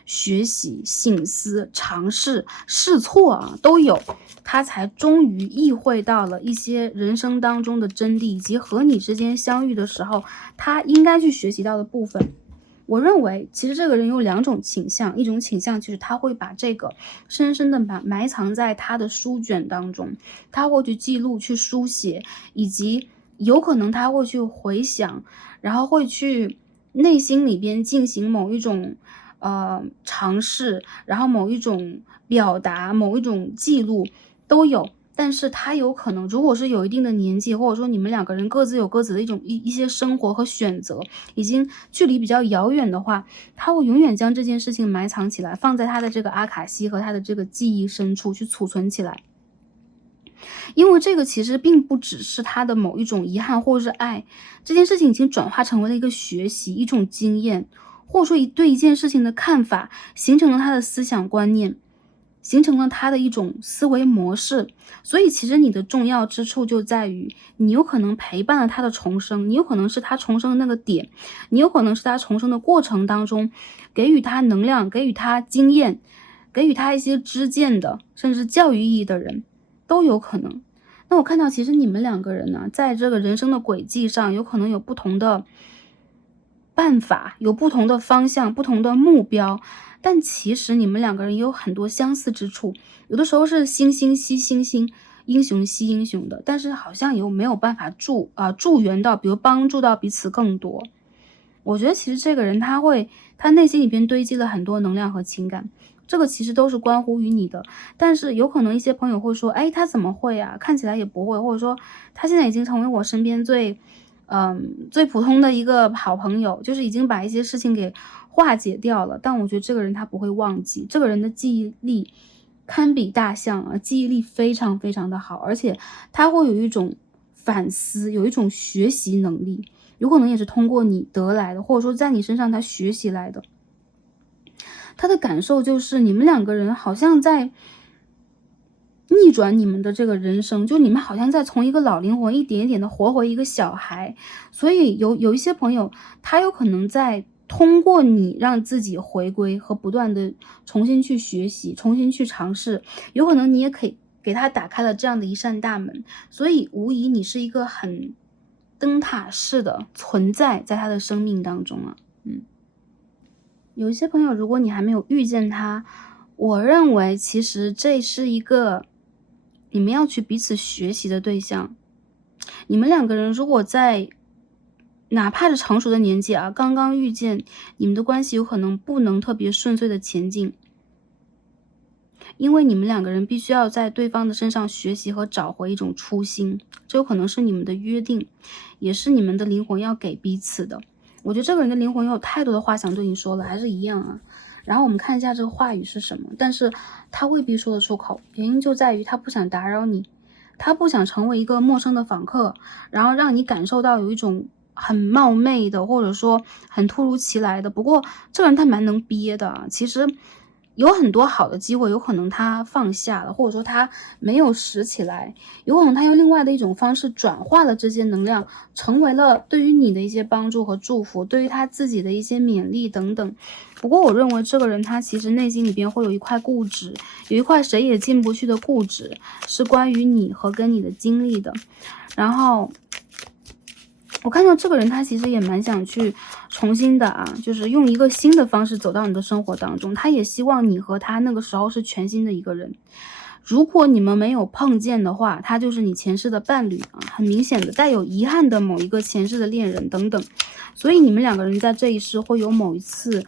学习、省思、尝试、试错啊，都有，他才终于意会到了一些人生当中的真谛，以及和你之间相遇的时候，他应该去学习到的部分。我认为其实这个人有2种倾向，一种倾向就是他会把这个深深的埋藏在他的书卷当中，他会去记录、去书写，以及有可能他会去回想，然后会去内心里边进行某一种尝试，然后某一种表达，某一种记录都有。但是他有可能如果是有一定的年纪，或者说你们2个人各自有各自的一些生活和选择，已经距离比较遥远的话，他会永远将这件事情埋藏起来，放在他的这个阿卡西和他的这个记忆深处去储存起来。因为这个其实并不只是他的某一种遗憾或者是爱，这件事情已经转化成为了一个学习，一种经验，或者说对一件事情的看法，形成了他的思想观念，形成了他的一种思维模式。所以其实你的重要之处就在于，你有可能陪伴了他的重生，你有可能是他重生的那个点，你有可能是他重生的过程当中给予他能量，给予他经验，给予他一些知见的，甚至教育意义的人都有可能。那我看到其实你们2个人呢，在这个人生的轨迹上有可能有不同的办法，有不同的方向，不同的目标，但其实你们2个人也有很多相似之处，有的时候是惺惺惜惺惺，英雄惜英雄的，但是好像又没有办法助援到，比如帮助到彼此更多。我觉得其实这个人他内心里边堆积了很多能量和情感，这个其实都是关乎于你的。但是有可能一些朋友会说，哎，他怎么会啊？看起来也不会，或者说他现在已经成为我身边最普通的一个好朋友，就是已经把一些事情给化解掉了。但我觉得这个人他不会忘记，这个人的记忆力堪比大象啊，记忆力非常非常的好，而且他会有一种反思，有一种学习能力，有可能也是通过你得来的，或者说在你身上他学习来的。他的感受就是你们2个人好像在逆转你们的这个人生，就你们好像在从一个老灵魂一点一点的活回一个小孩。所以有一些朋友他有可能在通过你让自己回归和不断的重新去学习，重新去尝试，有可能你也可以给他打开了这样的一扇大门。所以无疑你是一个很灯塔式的存在在他的生命当中啊。有一些朋友如果你还没有遇见他，我认为其实这是一个你们要去彼此学习的对象。你们2个人如果在哪怕是成熟的年纪啊，刚刚遇见，你们的关系有可能不能特别顺遂的前进，因为你们2个人必须要在对方的身上学习和找回一种初心，这有可能是你们的约定，也是你们的灵魂要给彼此的。我觉得这个人的灵魂有太多的话想对你说了，还是一样啊。然后我们看一下这个话语是什么，但是他未必说得出口，原因就在于他不想打扰你，他不想成为一个陌生的访客，然后让你感受到有一种很冒昧的，或者说很突如其来的。不过这个人他蛮能憋的啊，其实有很多好的机会，有可能他放下了，或者说他没有拾起来，有可能他用另外的一种方式转化了这些能量，成为了对于你的一些帮助和祝福，对于他自己的一些勉励等等。不过我认为这个人他其实内心里边会有一块固执，有一块谁也进不去的固执，是关于你和跟你的经历的。然后我看到这个人他其实也蛮想去重新的就是用一个新的方式走到你的生活当中，他也希望你和他那个时候是全新的一个人。如果你们没有碰见的话，他就是你前世的伴侣很明显的带有遗憾的某一个前世的恋人等等。所以你们2个人在这一世会有某一次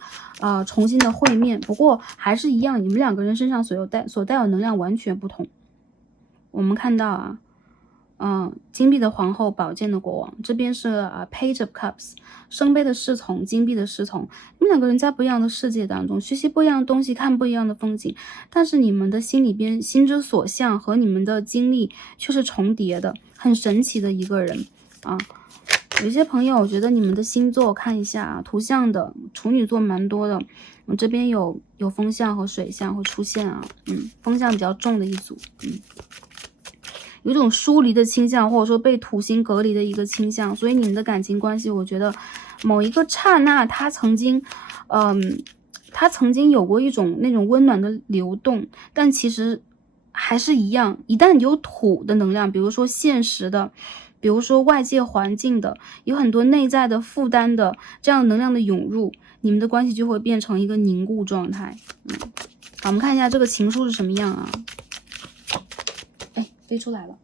重新的会面，不过还是一样，你们2个人身上所带有能量完全不同。我们看到金币的皇后，宝剑的国王，这边是Page of Cups， 圣杯的侍从，金币的侍从。你们两个人在不一样的世界当中，学习不一样的东西，看不一样的风景，但是你们的心里边心之所向和你们的经历却是重叠的，很神奇的一个人啊。有些朋友，我觉得你们的星座看一下啊，图像的处女座蛮多的，我这边有风象和水象会出现啊，风象比较重的一组，有一种疏离的倾向，或者说被土星隔离的一个倾向，所以你们的感情关系，我觉得某一个刹那，他曾经有过一种那种温暖的流动，但其实还是一样，一旦有土的能量，比如说现实的，比如说外界环境的，有很多内在的负担的这样能量的涌入，你们的关系就会变成一个凝固状态。好，我们看一下这个情书是什么样啊？飞出来了。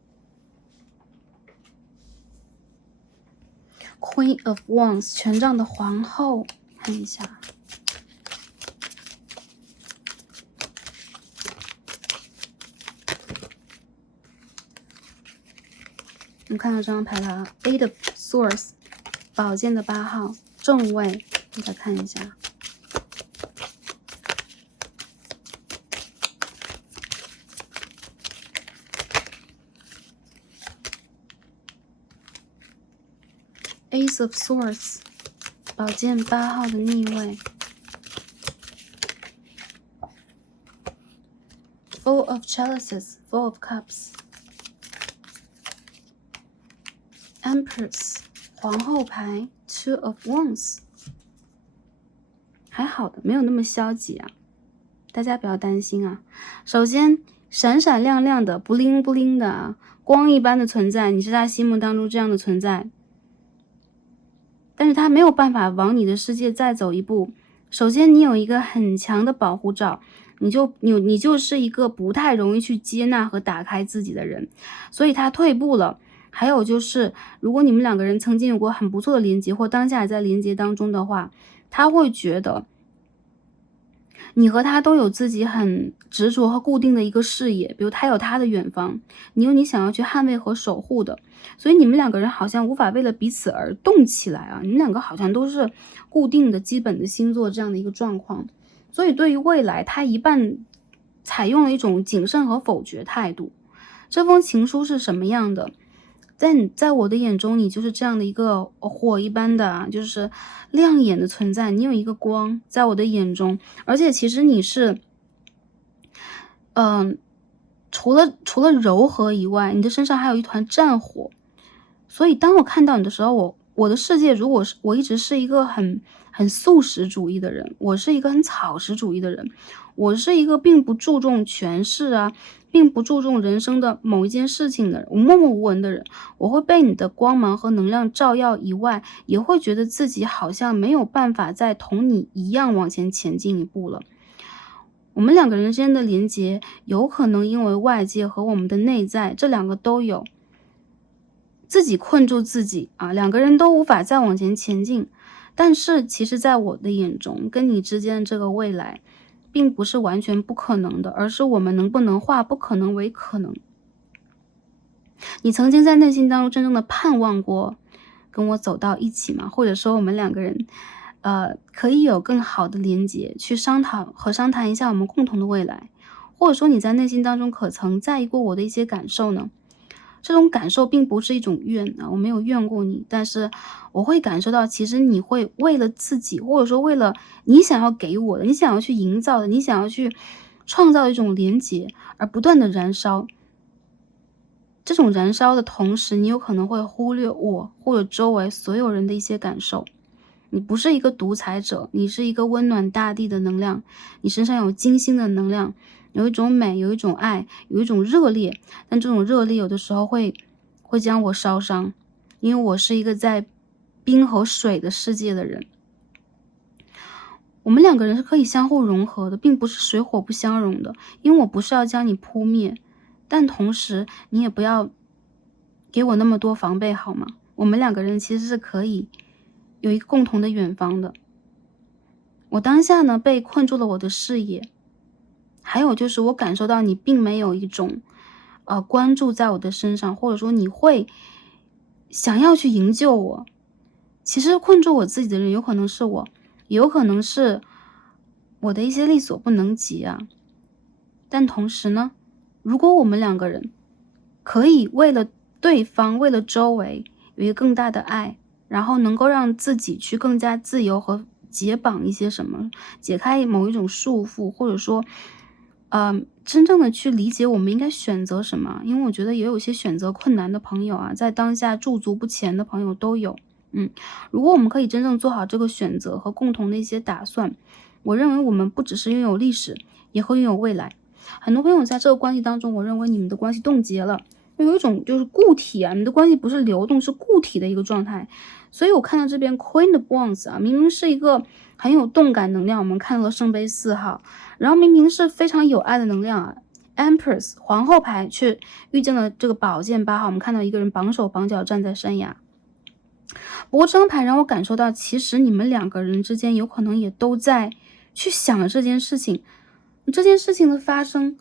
Queen of Wands， 权杖的皇后，看一下。我们看到这张牌了 ，Eight of Swords， 宝剑的8号，正位，我们再看一下。Ace of Swords， 宝剑8号的逆位 ，Four of Chalices， Four of Cups，Empress， 皇后牌 ，Two of Wands， 还好的，没有那么消极啊，大家不要担心啊。首先，闪闪亮亮的，不灵不灵的啊，光一般的存在，你是他心目当中这样的存在。但是他没有办法往你的世界再走一步。首先，你有一个很强的保护罩，你就是一个不太容易去接纳和打开自己的人，所以他退步了。还有就是，如果你们两个人曾经有过很不错的连接，或当下也在连接当中的话，他会觉得你和他都有自己很执着和固定的一个视野，比如他有他的远方，你有你想要去捍卫和守护的，所以你们两个人好像无法为了彼此而动起来啊！你们两个好像都是固定的基本的星座这样的一个状况，所以对于未来，他一半采用了一种谨慎和否决态度。这封情书是什么样的？在我的眼中，你就是这样的一个火一般的啊，就是亮眼的存在。你有一个光，在我的眼中，而且其实你是，除了柔和以外，你的身上还有一团战火。所以当我看到你的时候，我的世界，如果是我一直是一个很素食主义的人，我是一个很草食主义的人，我是一个并不注重权势啊，并不注重人生的某一件事情的人，我默默无闻的人，我会被你的光芒和能量照耀以外，也会觉得自己好像没有办法再同你一样往前前进一步了。我们两个人之间的连结，有可能因为外界和我们的内在，这两个都有，自己困住自己啊，两个人都无法再往前前进。但是其实在我的眼中，跟你之间的这个未来并不是完全不可能的，而是我们能不能化不可能为可能。你曾经在内心当中真正的盼望过跟我走到一起吗？或者说我们两个人可以有更好的连结，去商谈一下我们共同的未来，或者说你在内心当中可曾在意过我的一些感受呢？这种感受并不是一种怨啊，我没有怨过你，但是我会感受到，其实你会为了自己，或者说为了你想要给我的，你想要去营造的，你想要去创造一种连结，而不断的燃烧。这种燃烧的同时，你有可能会忽略我或者周围所有人的一些感受。你不是一个独裁者，你是一个温暖大地的能量，你身上有金星的能量，有一种美，有一种爱，有一种热烈，但这种热烈有的时候会将我烧伤，因为我是一个在冰和水的世界的人。我们两个人是可以相互融合的，并不是水火不相容的，因为我不是要将你扑灭，但同时你也不要给我那么多防备好吗？我们两个人其实是可以有一个共同的远方的。我当下呢被困住了我的视野，还有就是我感受到你并没有一种关注在我的身上，或者说你会想要去营救我。其实困住我自己的人有可能是我，也有可能是我的一些力所不能及啊。但同时呢，如果我们两个人可以为了对方，为了周围有一个更大的爱，然后能够让自己去更加自由和解绑一些什么，解开某一种束缚，或者说真正的去理解我们应该选择什么。因为我觉得也有些选择困难的朋友啊，在当下驻足不前的朋友都有。如果我们可以真正做好这个选择和共同的一些打算，我认为我们不只是拥有历史，也会拥有未来。很多朋友在这个关系当中，我认为你们的关系冻结了，有一种就是固体啊，你们的关系不是流动，是固体的一个状态。所以我看到这边 Queen of Wands 啊，明明是一个很有动感能量，我们看到了圣杯4号，然后明明是非常有爱的能量啊，Empress 皇后牌却遇见了这个宝剑8号，我们看到一个人绑手绑脚站在山崖。不过这张牌让我感受到，其实你们两个人之间有可能也都在去想这件事情，这件事情的发生，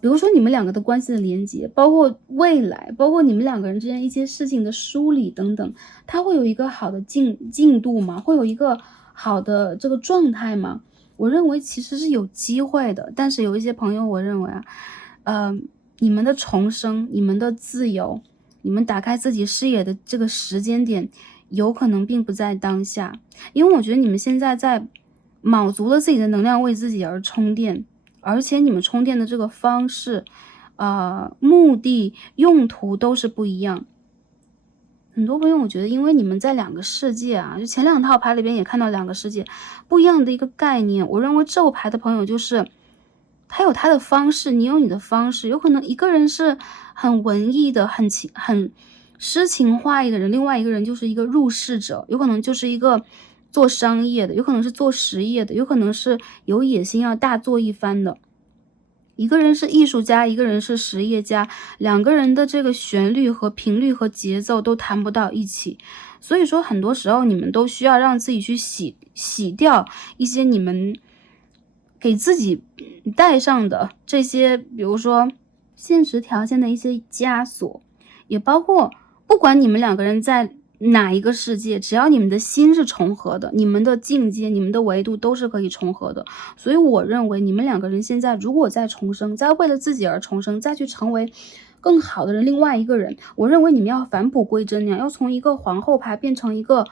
比如说你们两个的关系的连接，包括未来，包括你们两个人之间一些事情的梳理等等，它会有一个好的进度吗？会有一个好的这个状态吗？我认为其实是有机会的，但是有一些朋友，我认为啊，你们的重生，你们的自由，你们打开自己视野的这个时间点，有可能并不在当下，因为我觉得你们现在在卯足了自己的能量为自己而充电，而且你们充电的这个方式，目的、用途都是不一样。很多朋友我觉得因为你们在两个世界啊，就前2套牌里边也看到两个世界不一样的一个概念。我认为这牌的朋友就是他有他的方式，你有你的方式。有可能一个人是很文艺的，很诗情画意的人，另外一个人就是一个入世者，有可能就是一个做商业的，有可能是做实业的，有可能是有野心要大做一番的。一个人是艺术家，一个人是实业家，两个人的这个旋律和频率和节奏都谈不到一起。所以说很多时候你们都需要让自己去洗掉一些你们给自己带上的这些，比如说现实条件的一些枷锁，也包括不管你们两个人在哪一个世界，只要你们的心是重合的，你们的境界、你们的维度都是可以重合的。所以我认为你们两个人现在如果再重生，再为了自己而重生，再去成为更好的人，另外一个人，我认为你们要返璞归真呀，要从一个皇后牌变成一个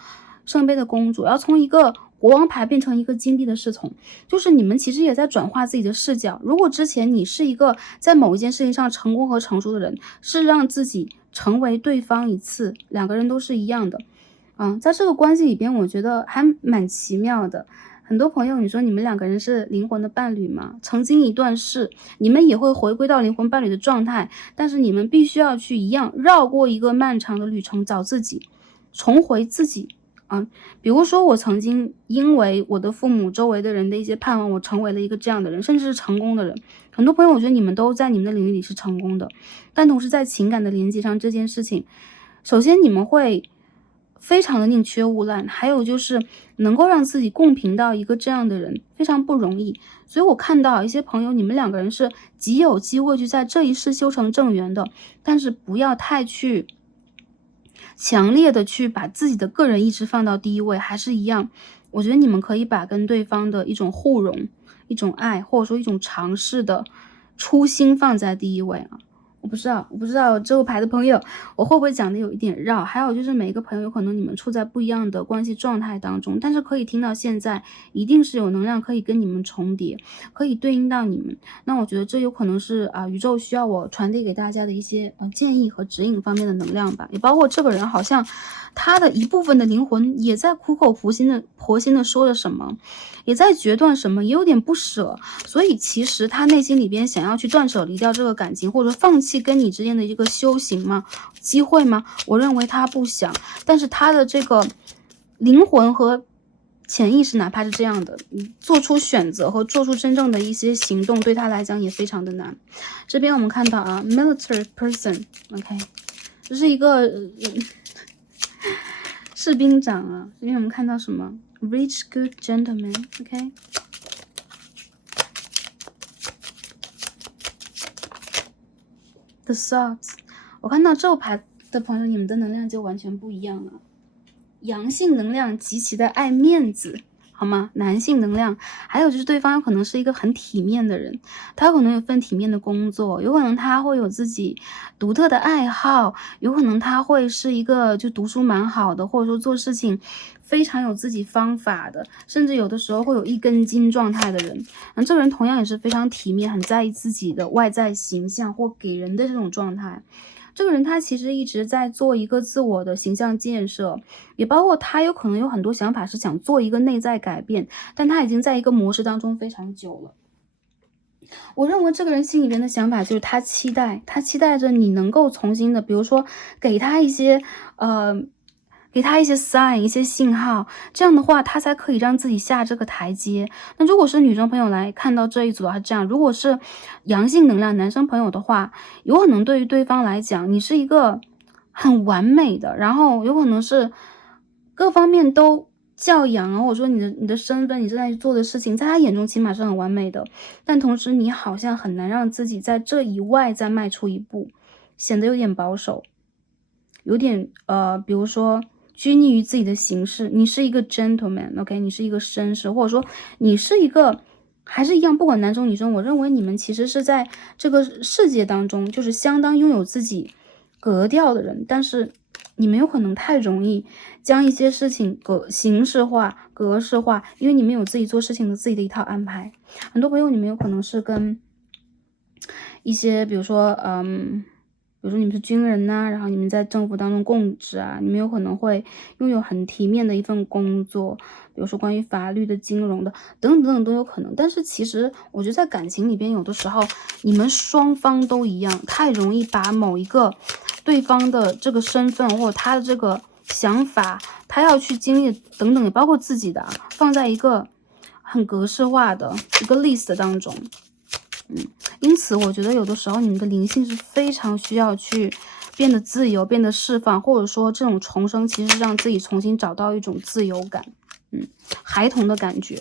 圣杯的公主，要从一个国王牌变成一个金币的侍从，就是你们其实也在转化自己的视角。如果之前你是一个在某一件事情上成功和成熟的人，是让自己成为对方一次，两个人都是一样的。在这个关系里边，我觉得还蛮奇妙的。很多朋友，你说你们两个人是灵魂的伴侣吗？曾经一段是，你们也会回归到灵魂伴侣的状态，但是你们必须要去一样绕过一个漫长的旅程，找自己，重回自己。比如说我曾经因为我的父母周围的人的一些盼望，我成为了一个这样的人，甚至是成功的人。很多朋友我觉得你们都在你们的领域里是成功的，但同时在情感的连接上这件事情，首先你们会非常的宁缺毋滥，还有就是能够让自己共频到一个这样的人非常不容易。所以我看到一些朋友，你们两个人是极有机会去在这一世修成正缘的，但是不要太去强烈的去把自己的个人意志放到第一位，还是一样，我觉得你们可以把跟对方的一种互融、一种爱，或者说一种尝试的初心放在第一位啊。我不知道这个牌的朋友我会不会讲的有一点绕，还有就是每一个朋友有可能你们处在不一样的关系状态当中，但是可以听到现在一定是有能量可以跟你们重叠，可以对应到你们。那我觉得这有可能是宇宙需要我传递给大家的一些建议和指引方面的能量吧，也包括这个人好像他的一部分的灵魂也在苦口婆心的说着什么，也在决断什么，也有点不舍，所以其实他内心里边想要去断舍离掉这个感情，或者放弃跟你之间的一个修行吗？机会吗？我认为他不想，但是他的这个灵魂和潜意识哪怕是这样的，做出选择和做出真正的一些行动对他来讲也非常的难。这边我们看到military person OK， 这是一个士兵长啊。这边我们看到什么 rich good gentleman OK， The Swords， 我看到这牌的朋友，你们的能量就完全不一样了。阳性能量极其的爱面子，好吗？男性能量，还有就是对方有可能是一个很体面的人，他有可能有份体面的工作，有可能他会有自己独特的爱好，有可能他会是一个就读书蛮好的，或者说做事情非常有自己方法的，甚至有的时候会有一根筋状态的人。这个人同样也是非常体面，很在意自己的外在形象或给人的这种状态。这个人他其实一直在做一个自我的形象建设，也包括他有可能有很多想法是想做一个内在改变，但他已经在一个模式当中非常久了。我认为这个人心里边的想法就是他期待着你能够重新的，比如说给他一些sign， 一些信号，这样的话他才可以让自己下这个台阶。那如果是女生朋友来看到这一组是这样，如果是阳性能量男生朋友的话，有可能对于对方来讲，你是一个很完美的，然后有可能是各方面都教养啊，或者说你的身份，你正在做的事情，在他眼中起码是很完美的，但同时你好像很难让自己在这以外再迈出一步，显得有点保守，有点比如说拘泥于自己的形式。你是一个 gentleman，OK， 你是一个绅士，或者说你是一个还是一样，不管男生女生，我认为你们其实是在这个世界当中就是相当拥有自己格调的人，但是你们有可能太容易将一些事情形式化、格式化，因为你们有自己做事情的自己的一套安排。很多朋友你们有可能是跟一些比如说你们是军人呐，然后你们在政府当中供职啊，你们有可能会拥有很体面的一份工作，比如说关于法律的、金融的等等等等都有可能。但是其实我觉得在感情里边，有的时候你们双方都一样，太容易把某一个对方的这个身份或者他的这个想法，他要去经历等等，也包括自己的放在一个很格式化的一个 list 当中。因此我觉得有的时候你们的灵性是非常需要去变得自由，变得释放，或者说这种重生其实是让自己重新找到一种自由感，孩童的感觉。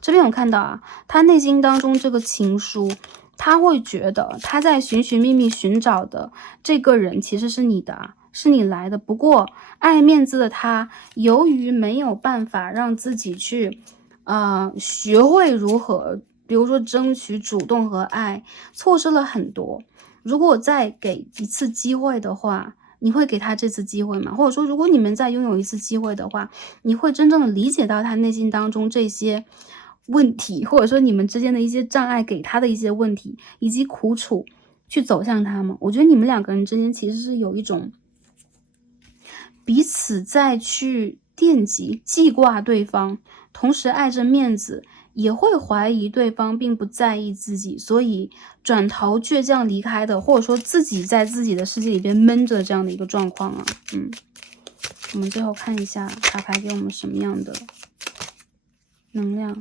这边我看到他内心当中这个情书，他会觉得他在寻寻觅觅寻找的这个人其实是你的，是你来的。不过爱面子的他，由于没有办法让自己去学会如何比如说争取主动和爱，错失了很多。如果再给一次机会的话，你会给他这次机会吗？或者说如果你们再拥有一次机会的话，你会真正的理解到他内心当中这些问题，或者说你们之间的一些障碍，给他的一些问题以及苦楚，去走向他吗？我觉得你们两个人之间其实是有一种彼此再去惦记记挂对方，同时爱着面子，也会怀疑对方并不在意自己，所以转头倔强离开的，或者说自己在自己的世界里边闷着这样的一个状况啊。我们最后看一下卡牌给我们什么样的能量。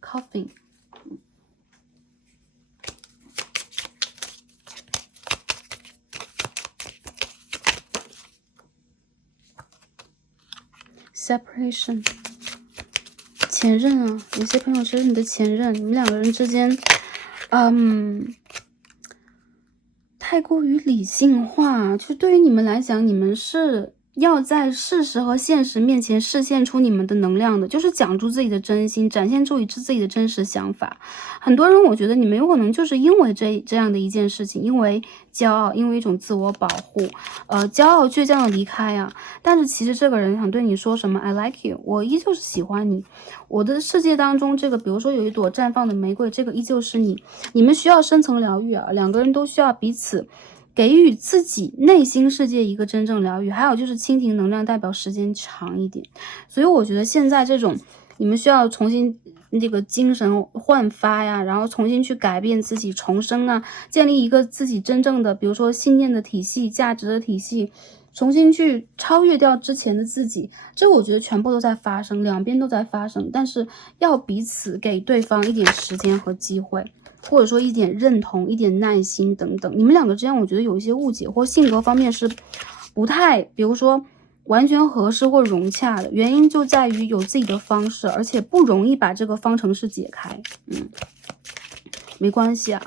Coffin Separation 前任啊，有些朋友是你的前任，你们两个人之间太过于理性化，就是对于你们来讲，你们是要在事实和现实面前实现出你们的能量的，就是讲出自己的真心，展现出自己的真实想法。很多人我觉得你们有可能就是因为这样的一件事情，因为骄傲，因为一种自我保护，骄傲倔强的离开啊。但是其实这个人想对你说什么 I like you， 我依旧是喜欢你，我的世界当中这个比如说有一朵绽放的玫瑰，这个依旧是你。你们需要深层疗愈啊，两个人都需要彼此给予自己内心世界一个真正疗愈。还有就是蜻蜓能量代表时间长一点，所以我觉得现在这种你们需要重新这个精神焕发呀，然后重新去改变自己，重生啊，建立一个自己真正的比如说信念的体系，价值的体系，重新去超越掉之前的自己。这我觉得全部都在发生，两边都在发生，但是要彼此给对方一点时间和机会，或者说一点认同，一点耐心等等。你们两个之间我觉得有一些误解，或性格方面是不太，比如说完全合适或融洽的，原因就在于有自己的方式，而且不容易把这个方程式解开。没关系啊，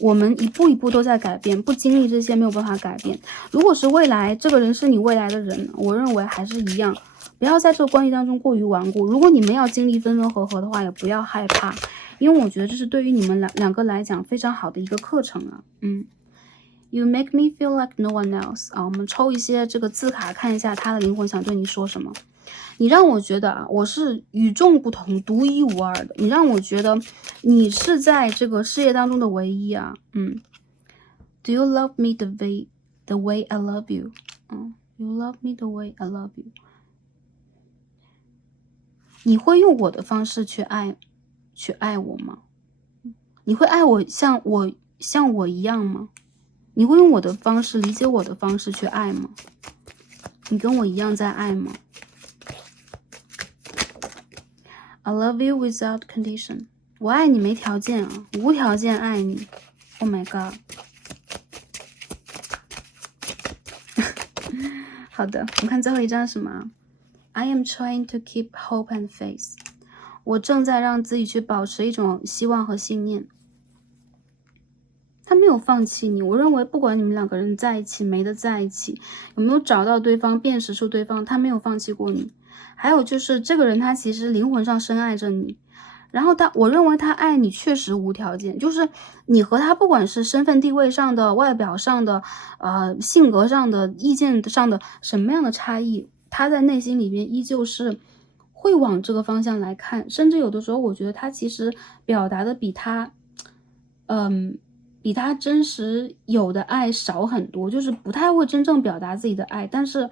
我们一步一步都在改变，不经历这些没有办法改变。如果是未来，这个人是你未来的人，我认为还是一样，不要在这个关系当中过于顽固。如果你们要经历分分合合的话，也不要害怕，因为我觉得这是对于你们两个来讲非常好的一个课程啊。You make me feel like no one else 啊，我们抽一些这个字卡，看一下他的灵魂想对你说什么。你让我觉得啊，我是与众不同、独一无二的。你让我觉得你是在这个事业当中的唯一啊。Do you love me the way I love you? You love me the way I love you. 你会用我的方式去爱我吗？你会爱我像我一样吗？你会用我的方式理解我的方式去爱吗？你跟我一样在爱吗？ I love you without condition. 我爱你没条件啊，无条件爱你。Oh my god. 好的，我们看最后一张什么？ I am trying to keep hope and faith. 我正在让自己去保持一种希望和信念。他没有放弃你，我认为不管你们两个人在一起没得在一起，有没有找到对方，辨识出对方，他没有放弃过你。还有就是这个人他其实灵魂上深爱着你，然后我认为他爱你确实无条件，就是你和他不管是身份地位上的、外表上的、性格上的、意见上的什么样的差异，他在内心里面依旧是会往这个方向来看，甚至有的时候我觉得他其实表达的比他真实有的爱少很多，就是不太会真正表达自己的爱，但是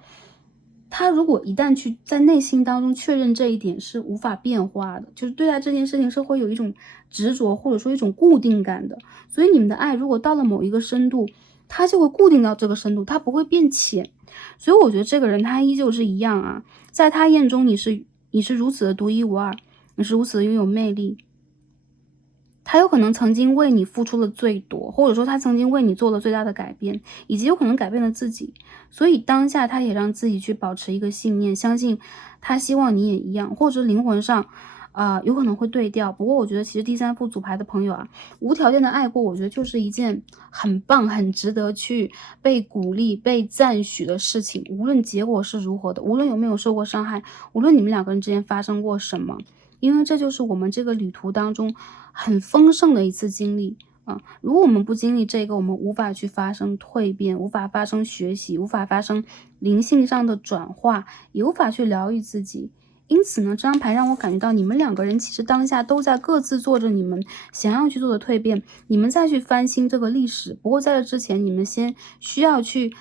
他如果一旦去在内心当中确认这一点是无法变化的，就是对待这件事情是会有一种执着或者说一种固定感的，所以你们的爱如果到了某一个深度，他就会固定到这个深度，他不会变浅。所以我觉得这个人他依旧是一样啊，在他眼中你是如此的独一无二，你是如此的拥有魅力。他有可能曾经为你付出了最多，或者说他曾经为你做了最大的改变，以及有可能改变了自己，所以当下他也让自己去保持一个信念，相信他希望你也一样，或者灵魂上有可能会对调。不过我觉得其实第三副组牌的朋友啊，无条件的爱过，我觉得就是一件很棒很值得去被鼓励被赞许的事情，无论结果是如何的，无论有没有受过伤害，无论你们两个人之间发生过什么，因为这就是我们这个旅途当中很丰盛的一次经历啊！如果我们不经历这个，我们无法去发生蜕变，无法发生学习，无法发生灵性上的转化，也无法去疗愈自己。因此呢，这张牌让我感觉到你们两个人其实当下都在各自做着你们想要去做的蜕变，你们再去翻新这个历史。不过在这之前，你们先需要去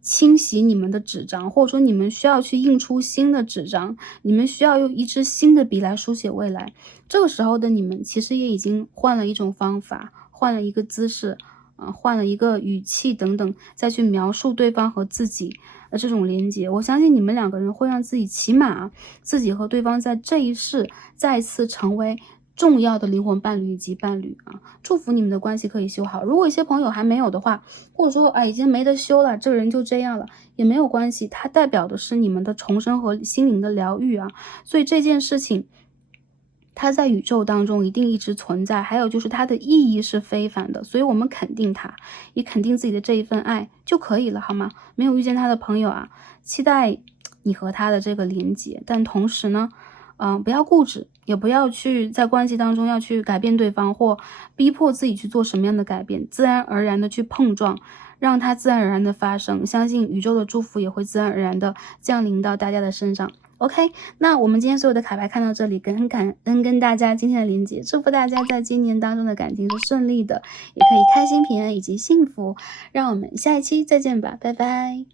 清洗你们的纸张，或者说你们需要去印出新的纸张，你们需要用一支新的笔来书写未来。这个时候的你们其实也已经换了一种方法，换了一个姿势换了一个语气等等，再去描述对方和自己的这种连接。我相信你们两个人会让自己起码自己和对方在这一世再次成为重要的灵魂伴侣以及伴侣祝福你们的关系可以修好。如果一些朋友还没有的话，或者说已经没得修了，这个人就这样了，也没有关系，它代表的是你们的重生和心灵的疗愈所以这件事情它在宇宙当中一定一直存在，还有就是它的意义是非凡的，所以我们肯定它，也肯定自己的这一份爱就可以了，好吗？没有遇见他的朋友期待你和他的这个连接，但同时呢不要固执，也不要去在关系当中要去改变对方，或逼迫自己去做什么样的改变，自然而然的去碰撞，让它自然而然的发生，相信宇宙的祝福也会自然而然的降临到大家的身上。OK， 那我们今天所有的卡牌看到这里，很感恩跟大家今天的连接，祝福大家在今年当中的感情是顺利的，也可以开心平安以及幸福。让我们下一期再见吧，拜拜。